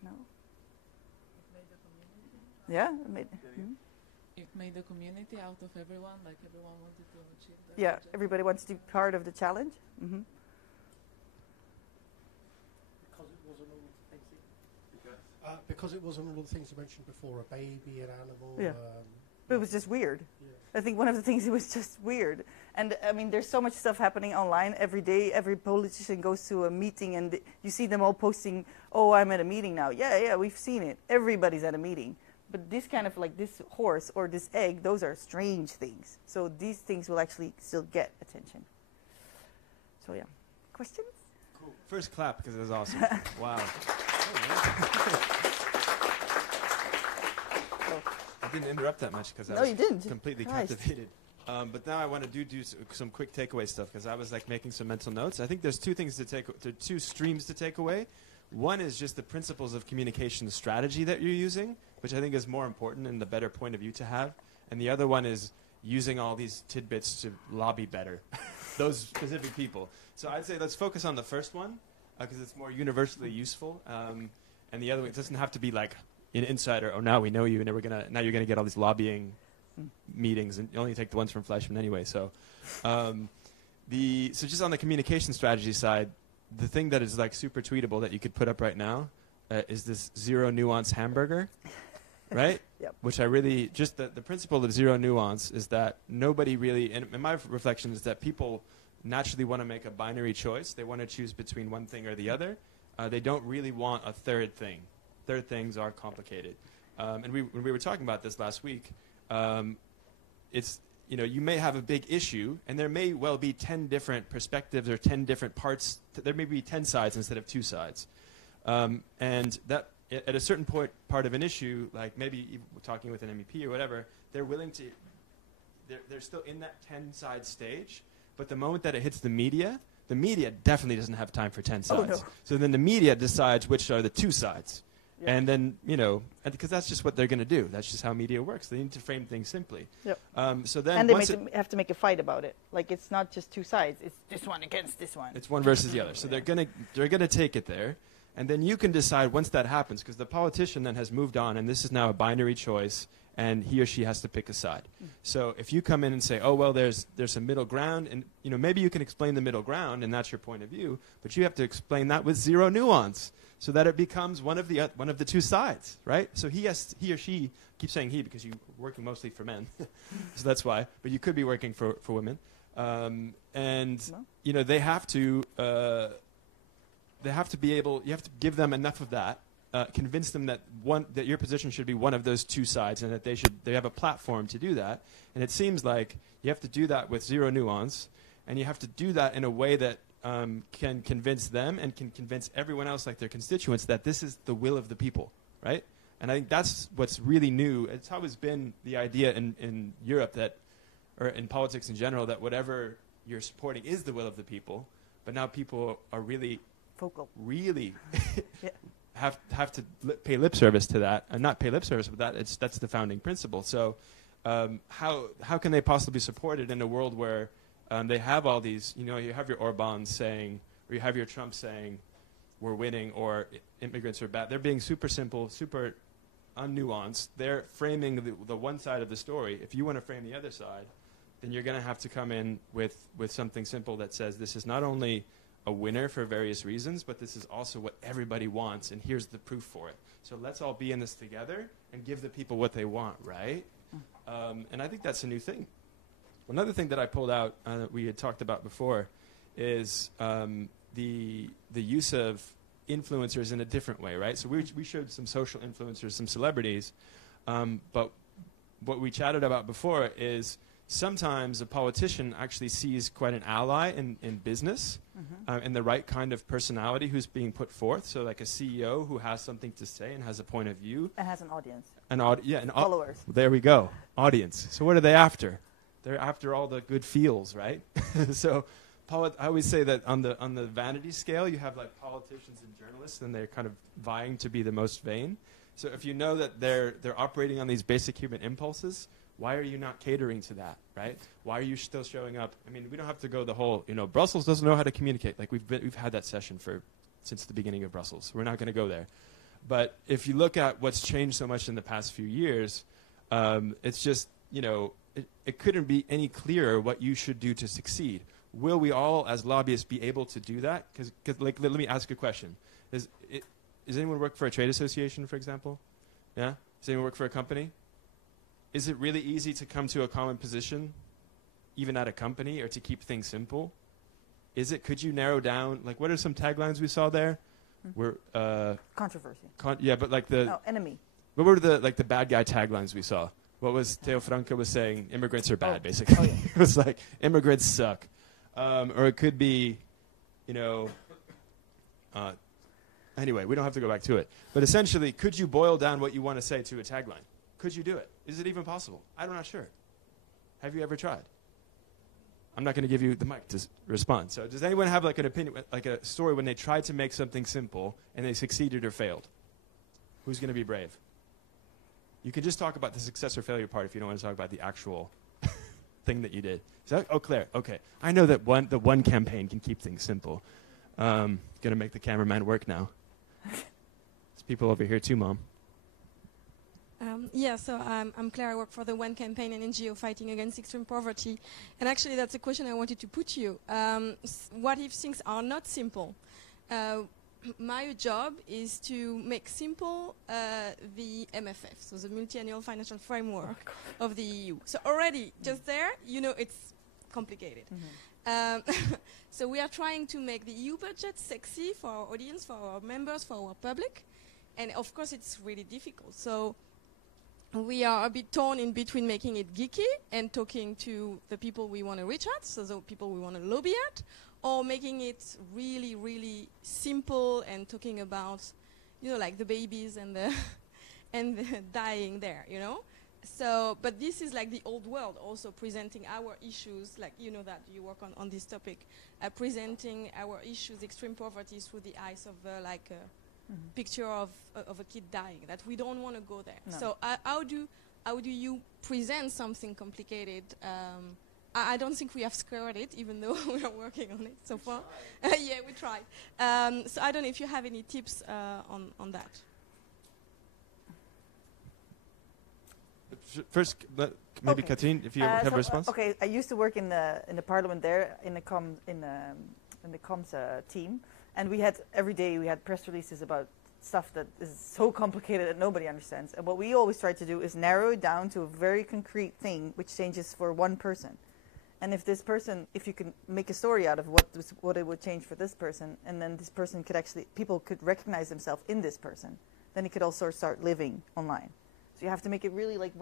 No? It made the community. Yeah, it made. It made the community out of everyone, like everyone wanted to achieve that. Yeah, project. everybody wants to be part of the challenge. Mm-hmm. Because it wasn't all the things you mentioned before, a baby, an animal. Yeah. But it was just weird. Yeah. I think one of the things, it was just weird. And I mean, there's so much stuff happening online every day. Every politician goes to a meeting and you see them all posting, oh, I'm at a meeting now. Yeah, we've seen it. Everybody's at a meeting. But this kind of like this horse or this egg, those are strange things. So these things will actually still get attention. So yeah, questions? Cool. First clap because it was awesome. Wow. I didn't interrupt that much because I was completely captivated. But now I want to do some quick takeaway stuff because I was like making some mental notes. I think there's two streams to take away. One is just the principles of communication strategy that you're using, which I think is more important and the better point of view to have. And the other one is using all these tidbits to lobby better, those specific people. So I'd say let's focus on the first one because it's more universally useful. And the other one, it doesn't have to be like an insider. Oh, now we know you, and now you're gonna get all these lobbying meetings, and you only take the ones from Fleischmann anyway. So, so just on the communication strategy side. The thing that is like super tweetable that you could put up right now is this zero nuance hamburger, right? Yep. Which I really, just the principle of zero nuance is that nobody really, and my reflection is that people naturally want to make a binary choice. They want to choose between one thing or the other. They don't really want a third thing. Third things are complicated. And when we were talking about this last week, it's, you may have a big issue, and there may well be 10 different perspectives or 10 different parts. There may be 10 sides instead of 2 sides. And that, at a certain part of an issue, like maybe talking with an MEP or whatever, they're willing to, they're still in that 10-side stage, but the moment that it hits the media definitely doesn't have time for 10 sides. Oh, no. So then the media decides which are the 2 sides. Yeah. And then, because that's just what they're going to do. That's just how media works. They need to frame things simply. Yep. So then And they have to make a fight about it. Like, it's not just 2 sides. It's this one against this one. it's one versus the other. So they're gonna take it there. And then you can decide once that happens, because the politician then has moved on, and this is now a binary choice, and he or she has to pick a side. So if you come in and say, oh, well, there's a middle ground, and maybe you can explain the middle ground, and that's your point of view, but you have to explain that with zero nuance, so that it becomes one of the 2 sides, right? So he or she, keep saying he because you're working mostly for men, so that's why, but you could be working for women, and No. they have to be able. You have to give them enough of that. Convince them that your position should be one of those 2 sides, and that they have a platform to do that. And it seems like you have to do that with zero nuance, and you have to do that in a way that can convince them and can convince everyone else, like their constituents, that this is the will of the people, right? And I think that's what's really new. It's always been the idea in Europe or in politics in general, that whatever you're supporting is the will of the people. But now people are really Vocal. yeah. have to pay lip service to that, and not pay lip service, but that's the founding principle. So how can they possibly support it in a world where they have all these, you have your Orbán saying, or you have your Trump saying, we're winning, or immigrants are bad. They're being super simple, super unnuanced. They're framing the one side of the story. If you want to frame the other side, then you're going to have to come in with something simple that says this is not only a winner for various reasons, but this is also what everybody wants, and here's the proof for it. So let's all be in this together and give the people what they want, right? And I think that's a new thing. Another thing that I pulled out that we had talked about before is the use of influencers in a different way, right? So we showed some social influencers, some celebrities, but what we chatted about before is sometimes a politician actually sees quite an ally in business, and the right kind of personality who's being put forth. So like a CEO who has something to say and has a point of view. And has an audience. Followers. There we go. Audience. So what are they after? They're after all the good feels, right? So I always say that on the vanity scale, you have like politicians and journalists, and they're kind of vying to be the most vain. So if you know that they're operating on these basic human impulses, why are you not catering to that, right? Why are you still showing up? I mean, we don't have to go the whole, Brussels doesn't know how to communicate. Like we've had that session since the beginning of Brussels. We're not going to go there. But if you look at what's changed so much in the past few years, it's just, it couldn't be any clearer what you should do to succeed. Will we all, as lobbyists, be able to do that? Because let me ask a question. Does anyone work for a trade association, for example? Yeah? Does anyone work for a company? Is it really easy to come to a common position, even at a company, or to keep things simple? Could you narrow down, like, what are some taglines we saw there? Controversy. But enemy. What were the bad guy taglines we saw? What was Theo Franke was saying? Immigrants are bad, basically. Oh, yeah. It was like, immigrants suck. Or it could be, anyway, we don't have to go back to it. But essentially, could you boil down what you want to say to a tagline? Could you do it? Is it even possible? I'm not sure. Have you ever tried? I'm not going to give you the mic to respond. So does anyone have like an opinion, like a story when they tried to make something simple and they succeeded or failed? Who's going to be brave? You can just talk about the success or failure part if you don't want to talk about the actual thing that you did. Claire, okay. I know that the one campaign can keep things simple. Going to make the cameraman work now. There's people over here too, Mom. So I'm Claire. I work for the One Campaign, an NGO fighting against extreme poverty. And actually, that's a question I wanted to put to you. What if things are not simple? My job is to make simple the MFF, so the Multi-Annual Financial Framework of the EU. So already, just there, it's complicated. Um, so we are trying to make the EU budget sexy for our audience, for our members, for our public. And of course it's really difficult. So we are a bit torn in between making it geeky and talking to the people we want to reach out, so the people we want to lobby at, or making it really, really simple and talking about, you know, like the babies and the and the dying there, you know. So, but this is like the old world, also presenting our issues, like you know that you work on this topic, presenting our issues, extreme poverty, through the eyes of like a picture of a kid dying. That we don't want to go there. No. So, how do you present something complicated? I don't think we have squared it, even though we are working on it so far. Yeah, we tried. So I don't know if you have any tips on that. First, maybe Okay. Catherine, if you have a response. Okay, I used to work in the parliament there in the comms team, and we had every day we had press releases about stuff that is so complicated that nobody understands. And what we always try to do is narrow it down to a very concrete thing which changes for one person. And if this person, if you can make a story out of what it would change for this person, and then this person could actually, people could recognize themselves in this person, then it could also start living online. So you have to make it really like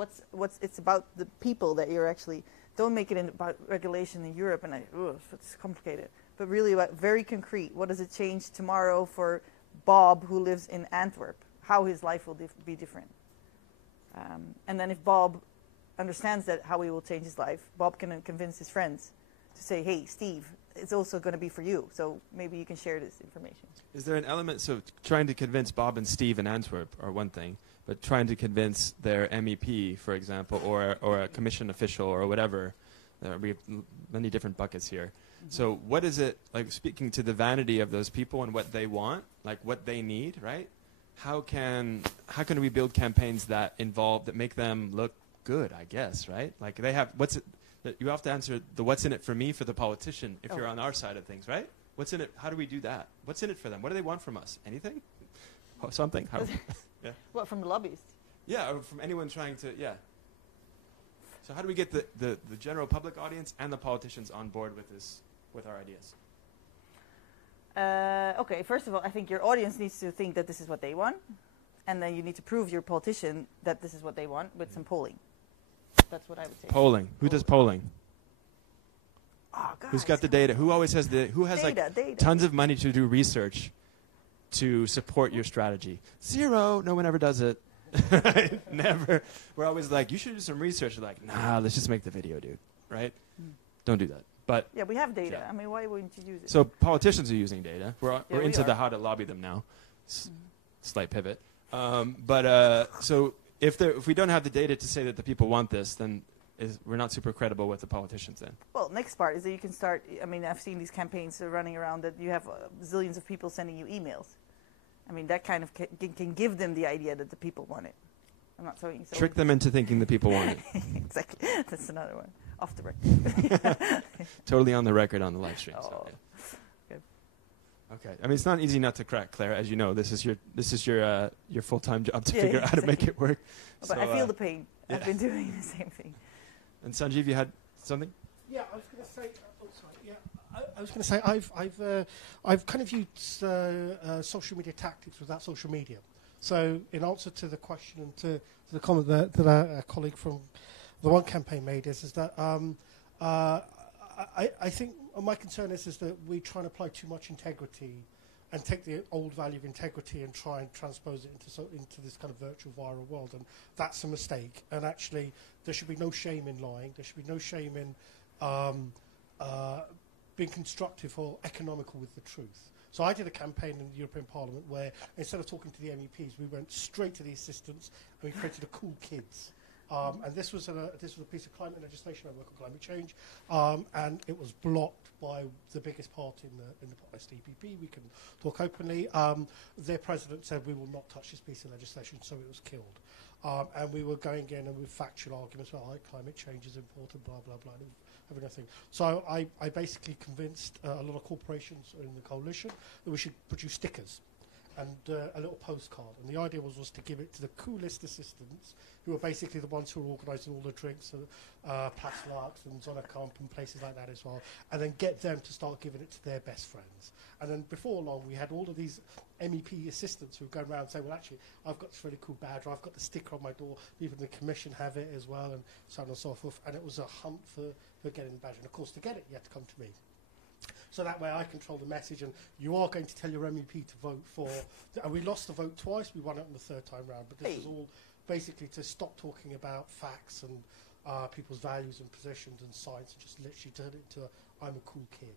it's about the people that you're actually, don't make it about regulation in Europe and it's complicated, but really about very concrete. What does it change tomorrow for Bob who lives in Antwerp? How his life will be different. And then if Bob understands that how he will change his life, Bob can then convince his friends to say, hey, Steve, it's also going to be for you. So maybe you can share this information. Is there an element, so trying to convince Bob and Steve in Antwerp are one thing, but trying to convince their MEP, for example, or a commission official or whatever, we have many different buckets here. So what is it, like speaking to the vanity of those people and what they want, like what they need, right? How can we build campaigns that make them look good, I guess, right? Like they have, you have to answer the what's in it for me for the politician if you're on our side of things, right? What's in it, how do we do that? What's in it for them? What do they want from us? Anything? Something? Yeah. What, from the lobbyists? Yeah, or from anyone trying to, yeah. So how do we get the general public audience and the politicians on board with this, with our ideas? Okay, first of all, I think your audience needs to think that this is what they want, and then you need to prove your politician that this is what they want with some polling. That's what I would say. Polling. Who does polling? Oh, guys, Who's got the data? Who always has who has data. tons of money to do research to support your strategy? Zero. No one ever does it. Never. We're always like, you should do some research. We're like, nah, let's just make the video, dude. Right? Don't do that. But yeah, we have data. Yeah. I mean, why wouldn't you use it? so politicians are using data. We're we into are. the how to lobby them now. Slight pivot. So if we don't have the data to say that the people want this, then we're not super credible with the politicians then. Well, next part is that you can start, I mean, I've seen these campaigns running around that you have zillions of people sending you emails. I mean, that kind of can give them the idea that the people want it. I'm not saying so. Trick them into thinking the people want it. Exactly. That's another one. Off the record. Totally on the record on the live stream. So, Oh. yeah. Okay. I mean, it's not easy not to crack, Claire. As you know, this is your full-time job to figure out how to make it work. But So, I feel the pain. yeah. I've been doing the same thing. And Sanjeev, you had something? Yeah, I was going to say. Oh, sorry. Yeah, I was going to say I've kind of used social media tactics without social media. So, in answer to the question and to the comment that our colleague from the One campaign made is that I think my concern is that we try and apply too much integrity and take the old value of integrity and try and transpose it into this kind of virtual viral world, and that's a mistake. And actually, there should be no shame in lying. There should be no shame in being constructive or economical with the truth. So I did a campaign in the European Parliament where instead of talking to the MEPs, we went straight to the assistants and we created a Cool Kids. And this was a piece of climate legislation. I work on climate change, and it was blocked by the biggest part in the Parliament, EPP. We can talk openly. Their president said we will not touch this piece of legislation, so it was killed. And we were going in and with factual arguments about like climate change is important, blah blah blah, and everything. So I basically convinced a lot of corporations in the coalition that we should produce stickers. and a little postcard. And the idea was to give it to the coolest assistants, who were basically the ones who were organising all the drinks, Platlarks and Zonnekamp and places like that as well, and then get them to start giving it to their best friends. And then before long, we had all of these MEP assistants who would go around saying, well, actually, I've got this really cool badge, or I've got the sticker on my door, even the commission have it as well, and so on and so forth. And it was a hunt for getting the badge. And of course, to get it, you had to come to me. So that way I control the message, and you are going to tell your MEP to vote for. And we lost the vote twice. We won it on the third time round. But this was all basically to stop talking about facts and people's values and positions and science, and just literally turn it into a I'm a cool kid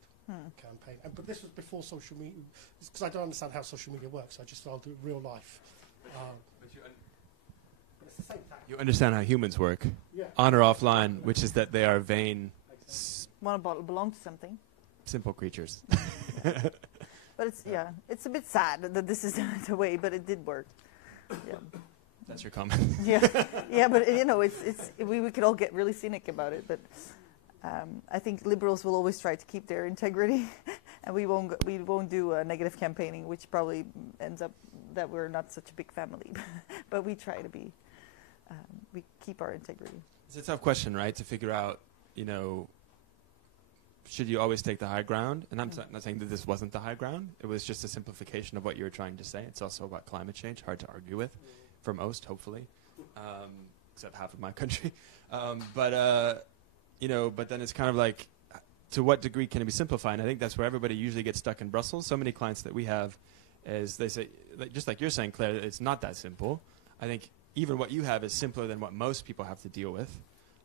campaign. But this was before social media, because I don't understand how social media works. I just thought I'll do it in real life. But it's the same thing. You understand how humans work, Yeah. on or offline, which is that they are vain, Want to belong to something. simple creatures. But it's a bit sad that this is the way, but it did work. Yeah. That's your comment. Yeah, but we could all get really cynic about it, but I think liberals will always try to keep their integrity, and we won't do negative campaigning, which probably ends up that we're not such a big family, but we try to be, we keep our integrity. It's a tough question, right? To figure out, should you always take the high ground? And I'm not saying that this wasn't the high ground. It was just a simplification of what you were trying to say. It's also about climate change, hard to argue with, for most, hopefully, except half of my country. But then it's kind of like, to what degree can it be simplified? And I think that's where everybody usually gets stuck in Brussels. So many clients that we have, is they say, just like you're saying, Claire, it's not that simple. I think even what you have is simpler than what most people have to deal with,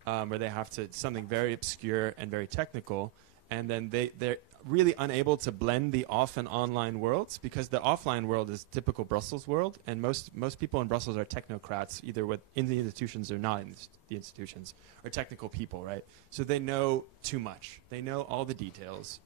where they have to, something very obscure and very technical, and then they're really unable to blend the off and online worlds, because the offline world is typical Brussels world, and most people in Brussels are technocrats, either in the institutions or not in the institutions, or technical people, right? So they know too much. They know all the details.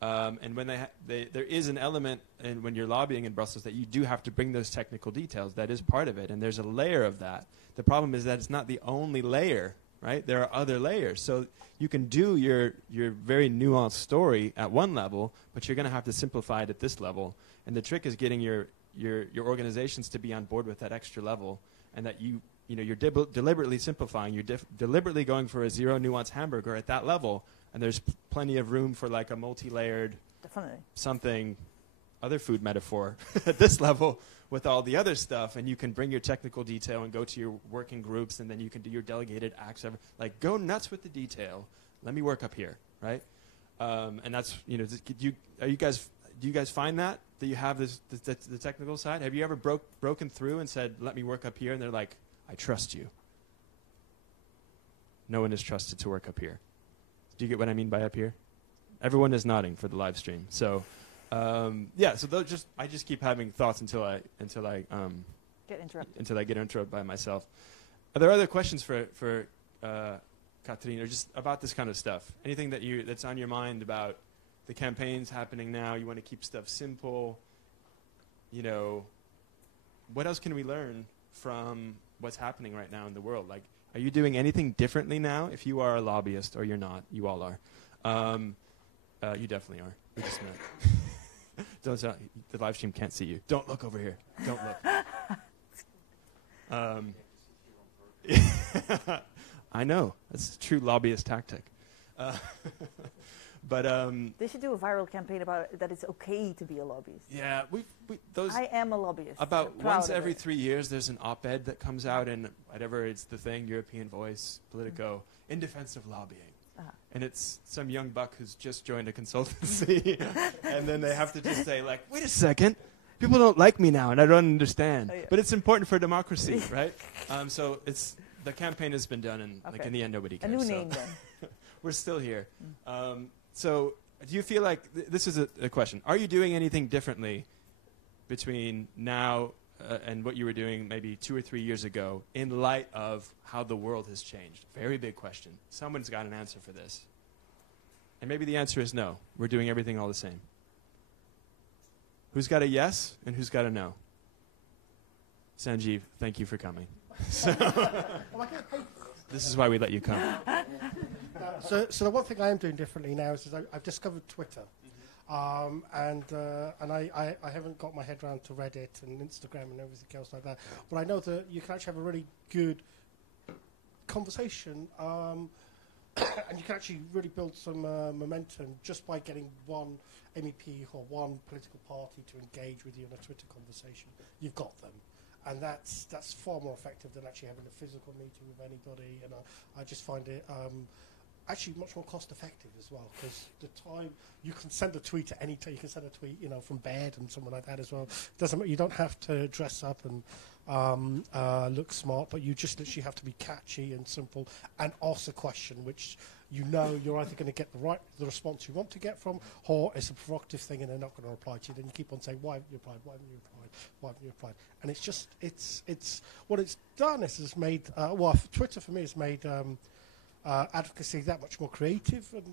And when there is an element when you're lobbying in Brussels that you do have to bring those technical details. That is part of it, and there's a layer of that. The problem is that it's not the only layer, right? There are other layers. So you can do your very nuanced story at one level, but you're going to have to simplify it at this level. And the trick is getting your organizations to be on board with that extra level, and that you're deliberately simplifying. You're deliberately going for a zero nuance hamburger at that level, and there's plenty of room for like a multi-layered something, other food metaphor at this level with all the other stuff, and you can bring your technical detail and go to your working groups, and then you can do your delegated acts. Like, go nuts with the detail. Let me work up here, right? And that's, do you guys find that you have the technical side? Have you ever broken through and said, let me work up here, and they're like, I trust you? No one is trusted to work up here. Do you get what I mean by up here? Everyone is nodding for the live stream. So, so I just keep having thoughts until I Get interrupted. Until I get interrupted by myself. Are there other questions for Catherine, or just about this kind of stuff? Anything that's on your mind about the campaigns happening now? You want to keep stuff simple. What else can we learn from what's happening right now in the world? Like, are you doing anything differently now? If you are a lobbyist, or you're not, you all are. You definitely are. We just met. The live stream can't see you. Don't look over here. Don't look. I know. That's a true lobbyist tactic. But they should do a viral campaign about that it's okay to be a lobbyist. Yeah, I am a lobbyist. About once every 3 years, there's an op-ed that comes out in whatever it's the thing, European Voice, Politico, in defense of lobbying. And it's some young buck who's just joined a consultancy, and then they have to just say, like, wait a second, people don't like me now, and I don't understand. Oh, yeah. But it's important for democracy, right? So the campaign has been done, and like in the end, nobody cares. A new name, then. We're still here. So do you feel like, this is a question, are you doing anything differently between now and what you were doing maybe 2 or 3 years ago in light of how the world has changed? Very big question. Someone's got an answer for this. And maybe the answer is no. We're doing everything all the same. Who's got a yes and who's got a no? Sanjeev, thank you for coming. This is why we let you come. So the one thing I am doing differently now is I've discovered Twitter. And I haven't got my head around to Reddit and Instagram and everything else like that. But I know that you can actually have a really good conversation, and you can actually really build some momentum just by getting one MEP or one political party to engage with you in a Twitter conversation. You've got them. And that's far more effective than actually having a physical meeting with anybody. And I just find it actually much more cost effective as well, because the time you can send a tweet at any time. You can send a tweet, from bed and something like that as well. You don't have to dress up and look smart, but you just literally have to be catchy and simple and ask a question which you're either going to get the response you want to get from, or it's a provocative thing and they're not going to reply to you. Then you keep on saying, why haven't you replied? Why haven't you replied? Why haven't you replied? And it's just it's what it's done is has made Twitter for me has made advocacy that much more creative and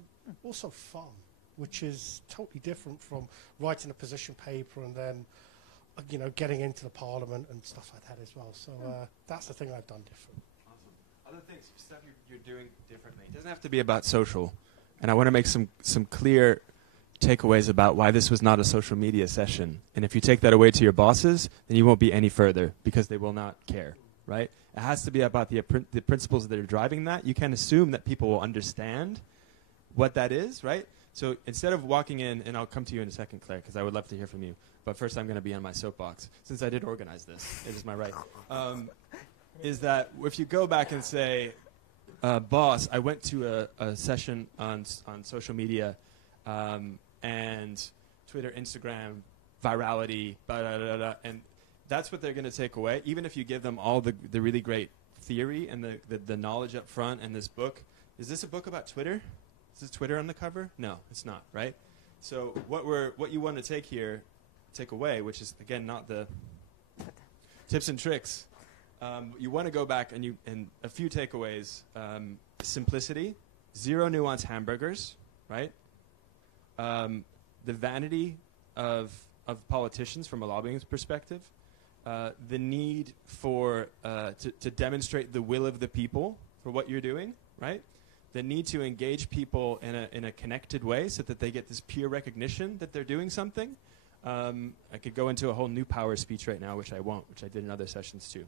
also fun, which is totally different from writing a position paper and then getting into the parliament and stuff like that as well. So that's the thing I've done different. Awesome. Other things, stuff you're doing differently. It doesn't have to be about social. And I want to make some clear takeaways about why this was not a social media session. And if you take that away to your bosses, then you won't be any further because they will not care, right? It has to be about the principles that are driving that. You can assume that people will understand what that is, right? So instead of walking in, and I'll come to you in a second, Claire, because I would love to hear from you. But first I'm going to be on my soapbox, since I did organize this. It is my right. Is that if you go back and say, boss, I went to a session on social media and Twitter, Instagram, virality, and that's what they're going to take away. Even if you give them all the really great theory and the knowledge up front and this book. Is this a book about Twitter? Is this Twitter on the cover? No, it's not, right? So what you want to take away, which is, again, not the tips and tricks. You want to go back and a few takeaways. Simplicity, zero nuance hamburgers, right? The vanity of politicians from a lobbying perspective. The need to demonstrate the will of the people for what you're doing, right? The need to engage people in a connected way so that they get this peer recognition that they're doing something. I could go into a whole new power speech right now, which I won't, which I did in other sessions too.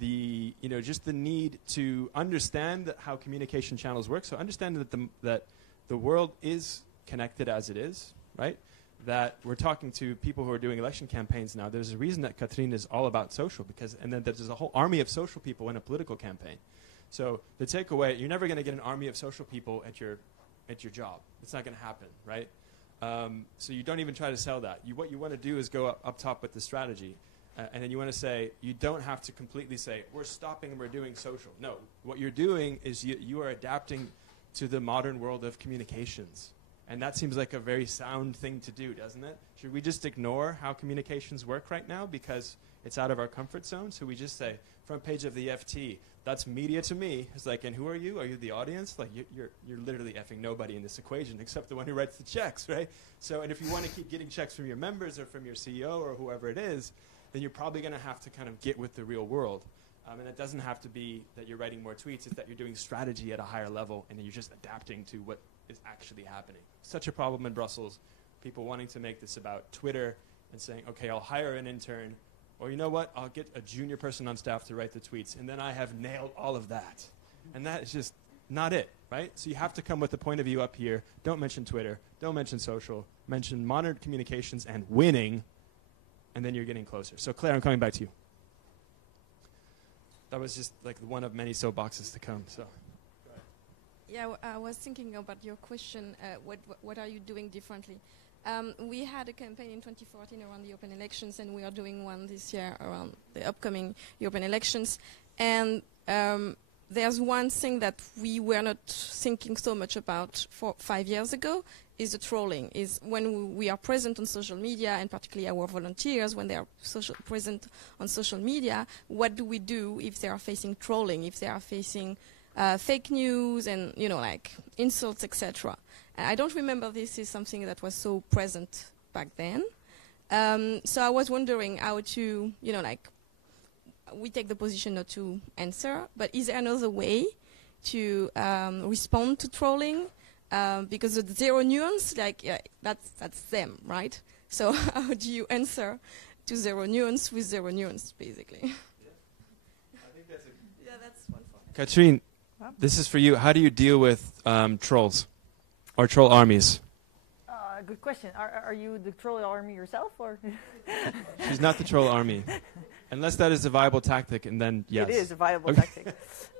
Just the need to understand how communication channels work. So understand that the world is connected as it is, right? That we're talking to people who are doing election campaigns now. There's a reason that Catherine is all about social, and then there's a whole army of social people in a political campaign. So the takeaway, you're never going to get an army of social people at your job. It's not going to happen, right? So you don't even try to sell that. What you want to do is go up top with the strategy. And then you want to say, you don't have to completely say, we're stopping and we're doing social. No, what you're doing is you are adapting to the modern world of communications. And that seems like a very sound thing to do, doesn't it? Should we just ignore how communications work right now because it's out of our comfort zone? So we just say, front page of the FT, that's media to me. It's like, and who are you? Are you the audience? Like, you're literally effing nobody in this equation except the one who writes the checks, right? So, and if you want to keep getting checks from your members or from your CEO or whoever it is, then you're probably going to have to kind of get with the real world. And it doesn't have to be that you're writing more tweets. It's that you're doing strategy at a higher level, and then you're just adapting to what is actually happening. Such a problem in Brussels, people wanting to make this about Twitter and saying, okay, I'll hire an intern, or you know what, I'll get a junior person on staff to write the tweets, and then I have nailed all of that. And that is just not it, right? So you have to come with a point of view up here. Don't mention Twitter. Don't mention social. Mention modern communications and winning, and then you're getting closer. So Claire, I'm coming back to you. That was just like one of many soapboxes to come. So, yeah, I was thinking about your question. What are you doing differently? We had a campaign in 2014 around the European elections, and we are doing one this year around the upcoming European elections. And there's one thing that we were not thinking so much about 5 years ago, is the trolling. Is when we are present on social media, and particularly our volunteers, when they are present on social media, what do we do if they are facing trolling, if they are facing fake news and, like insults, etc. I don't remember this is something that was so present back then. So I was wondering how to, we take the position not to answer, but is there another way to respond to trolling? because the zero nuance, like that's them, right? So how do you answer to zero nuance with zero nuance, basically? I think that's that's one for me. Katrine, this is for you. How do you deal with trolls or troll armies? Good question. Are you the troll army yourself, or? She's not the troll army. Unless that is a viable tactic, and then yes. It is a viable tactic.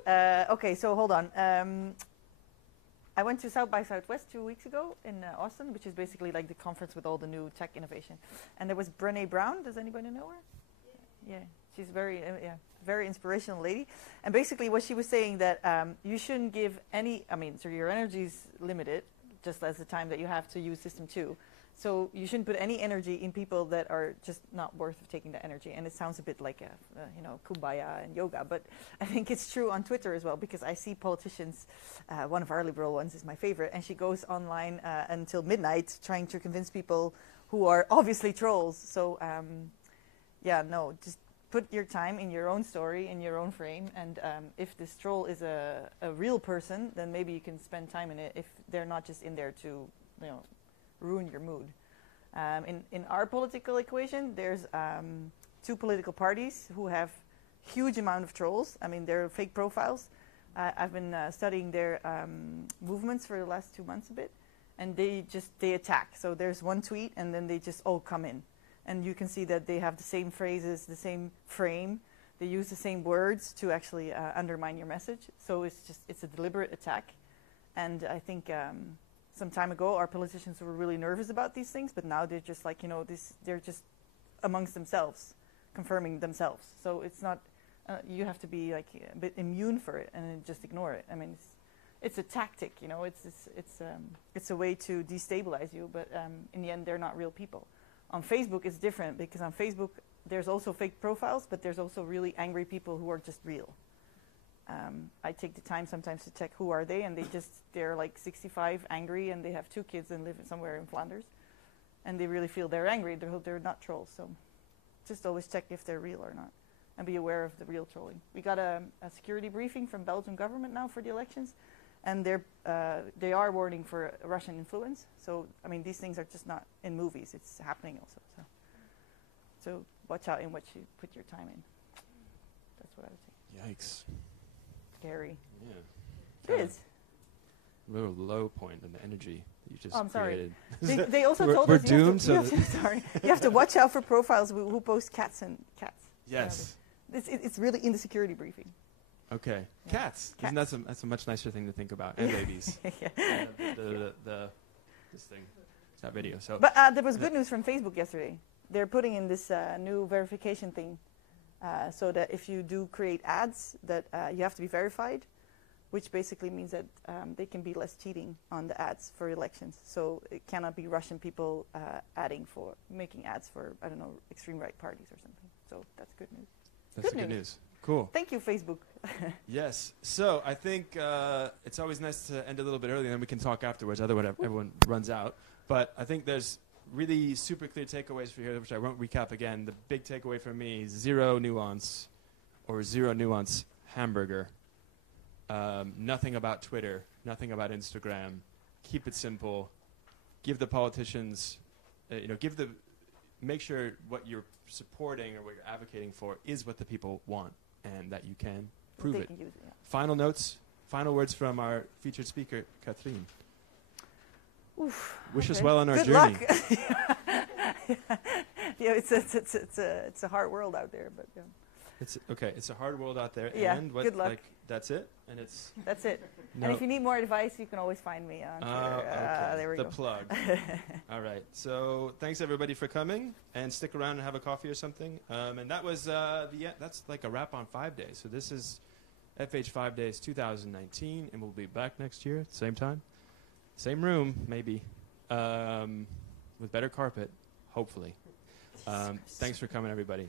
Okay, so hold on. I went to South by Southwest 2 weeks ago in Austin, which is basically like the conference with all the new tech innovation. And there was Brené Brown. Does anybody know her? Yeah. She's very, very inspirational lady. And basically what she was saying that you shouldn't give any, so your energy is limited, just as the time that you have to use System 2. So you shouldn't put any energy in people that are just not worth taking the energy. And it sounds a bit like kumbaya and yoga, but I think it's true on Twitter as well, because I see politicians, one of our liberal ones is my favorite, and she goes online until midnight trying to convince people who are obviously trolls. So just put your time in your own story, in your own frame, and if this troll is a real person, then maybe you can spend time in it if they're not just in there to, ruin your mood. In our political equation, there's 2 political parties who have huge amount of trolls. They're fake profiles. I've been studying their movements for the last 2 months a bit, and they attack. So there's one tweet, and then they just all come in. And you can see that they have the same phrases, the same frame. They use the same words to actually undermine your message. So it's a deliberate attack. And I think some time ago, our politicians were really nervous about these things, but now they're just like, they're just amongst themselves, confirming themselves. So it's not, you have to be like a bit immune for it and then just ignore it. It's a tactic, it's a way to destabilize you, but in the end, they're not real people. On Facebook, it's different, because on Facebook, there's also fake profiles, but there's also really angry people who are just real. I take the time sometimes to check who are they, and they're like 65, angry, and they have 2 kids and live somewhere in Flanders, and they really feel they're angry. They're not trolls, so just always check if they're real or not, and be aware of the real trolling. We got a security briefing from Belgian government now for the elections, and they are warning for Russian influence. So these things are just not in movies; it's happening also. So watch out in what you put your time in. That's what I would say. Yikes. Scary. Yeah. It is. Little low point in the energy you just I'm sorry. created. They also told we're us doomed. you have to watch out for profiles who post cats. Yes. It's really in the security briefing. Okay. Yeah. Cats. Isn't that's a much nicer thing to think about? And babies. Yeah. This thing. That video. So. But there was good news from Facebook yesterday. They're putting in this new verification thing, so that if you do create ads, that you have to be verified, which basically means that they can be less cheating on the ads for elections. So it cannot be Russian people making ads for, I don't know, extreme right parties or something. So that's good news. That's good news. Cool. Thank you, Facebook. Yes. So I think it's always nice to end a little bit early, and then we can talk afterwards. Otherwise, everyone runs out. But I think there's really super clear takeaways for here, which I won't recap again. The big takeaway for me: zero nuance, or zero nuance hamburger. Nothing about Twitter. Nothing about Instagram. Keep it simple. Give the politicians, make sure what you're supporting or what you're advocating for is what the people want, and that you can prove it. Use it, yeah. Final notes, final words from our featured speaker, Katrine. Oof, Wish us well on our Good journey. luck. Yeah, it's a hard world out there, but yeah. It's a hard world out there. Yeah, And good luck. That's it, and That's it. no. And if you need more advice, you can always find me on Twitter. Okay. There we the go. plug. All right. So thanks everybody for coming, and stick around and have a coffee or something. And that was that's like a wrap on 5 days. So this is FH 5 Days 2019, and we'll be back next year, same time, same room, maybe, with better carpet, hopefully. Thanks for coming, everybody.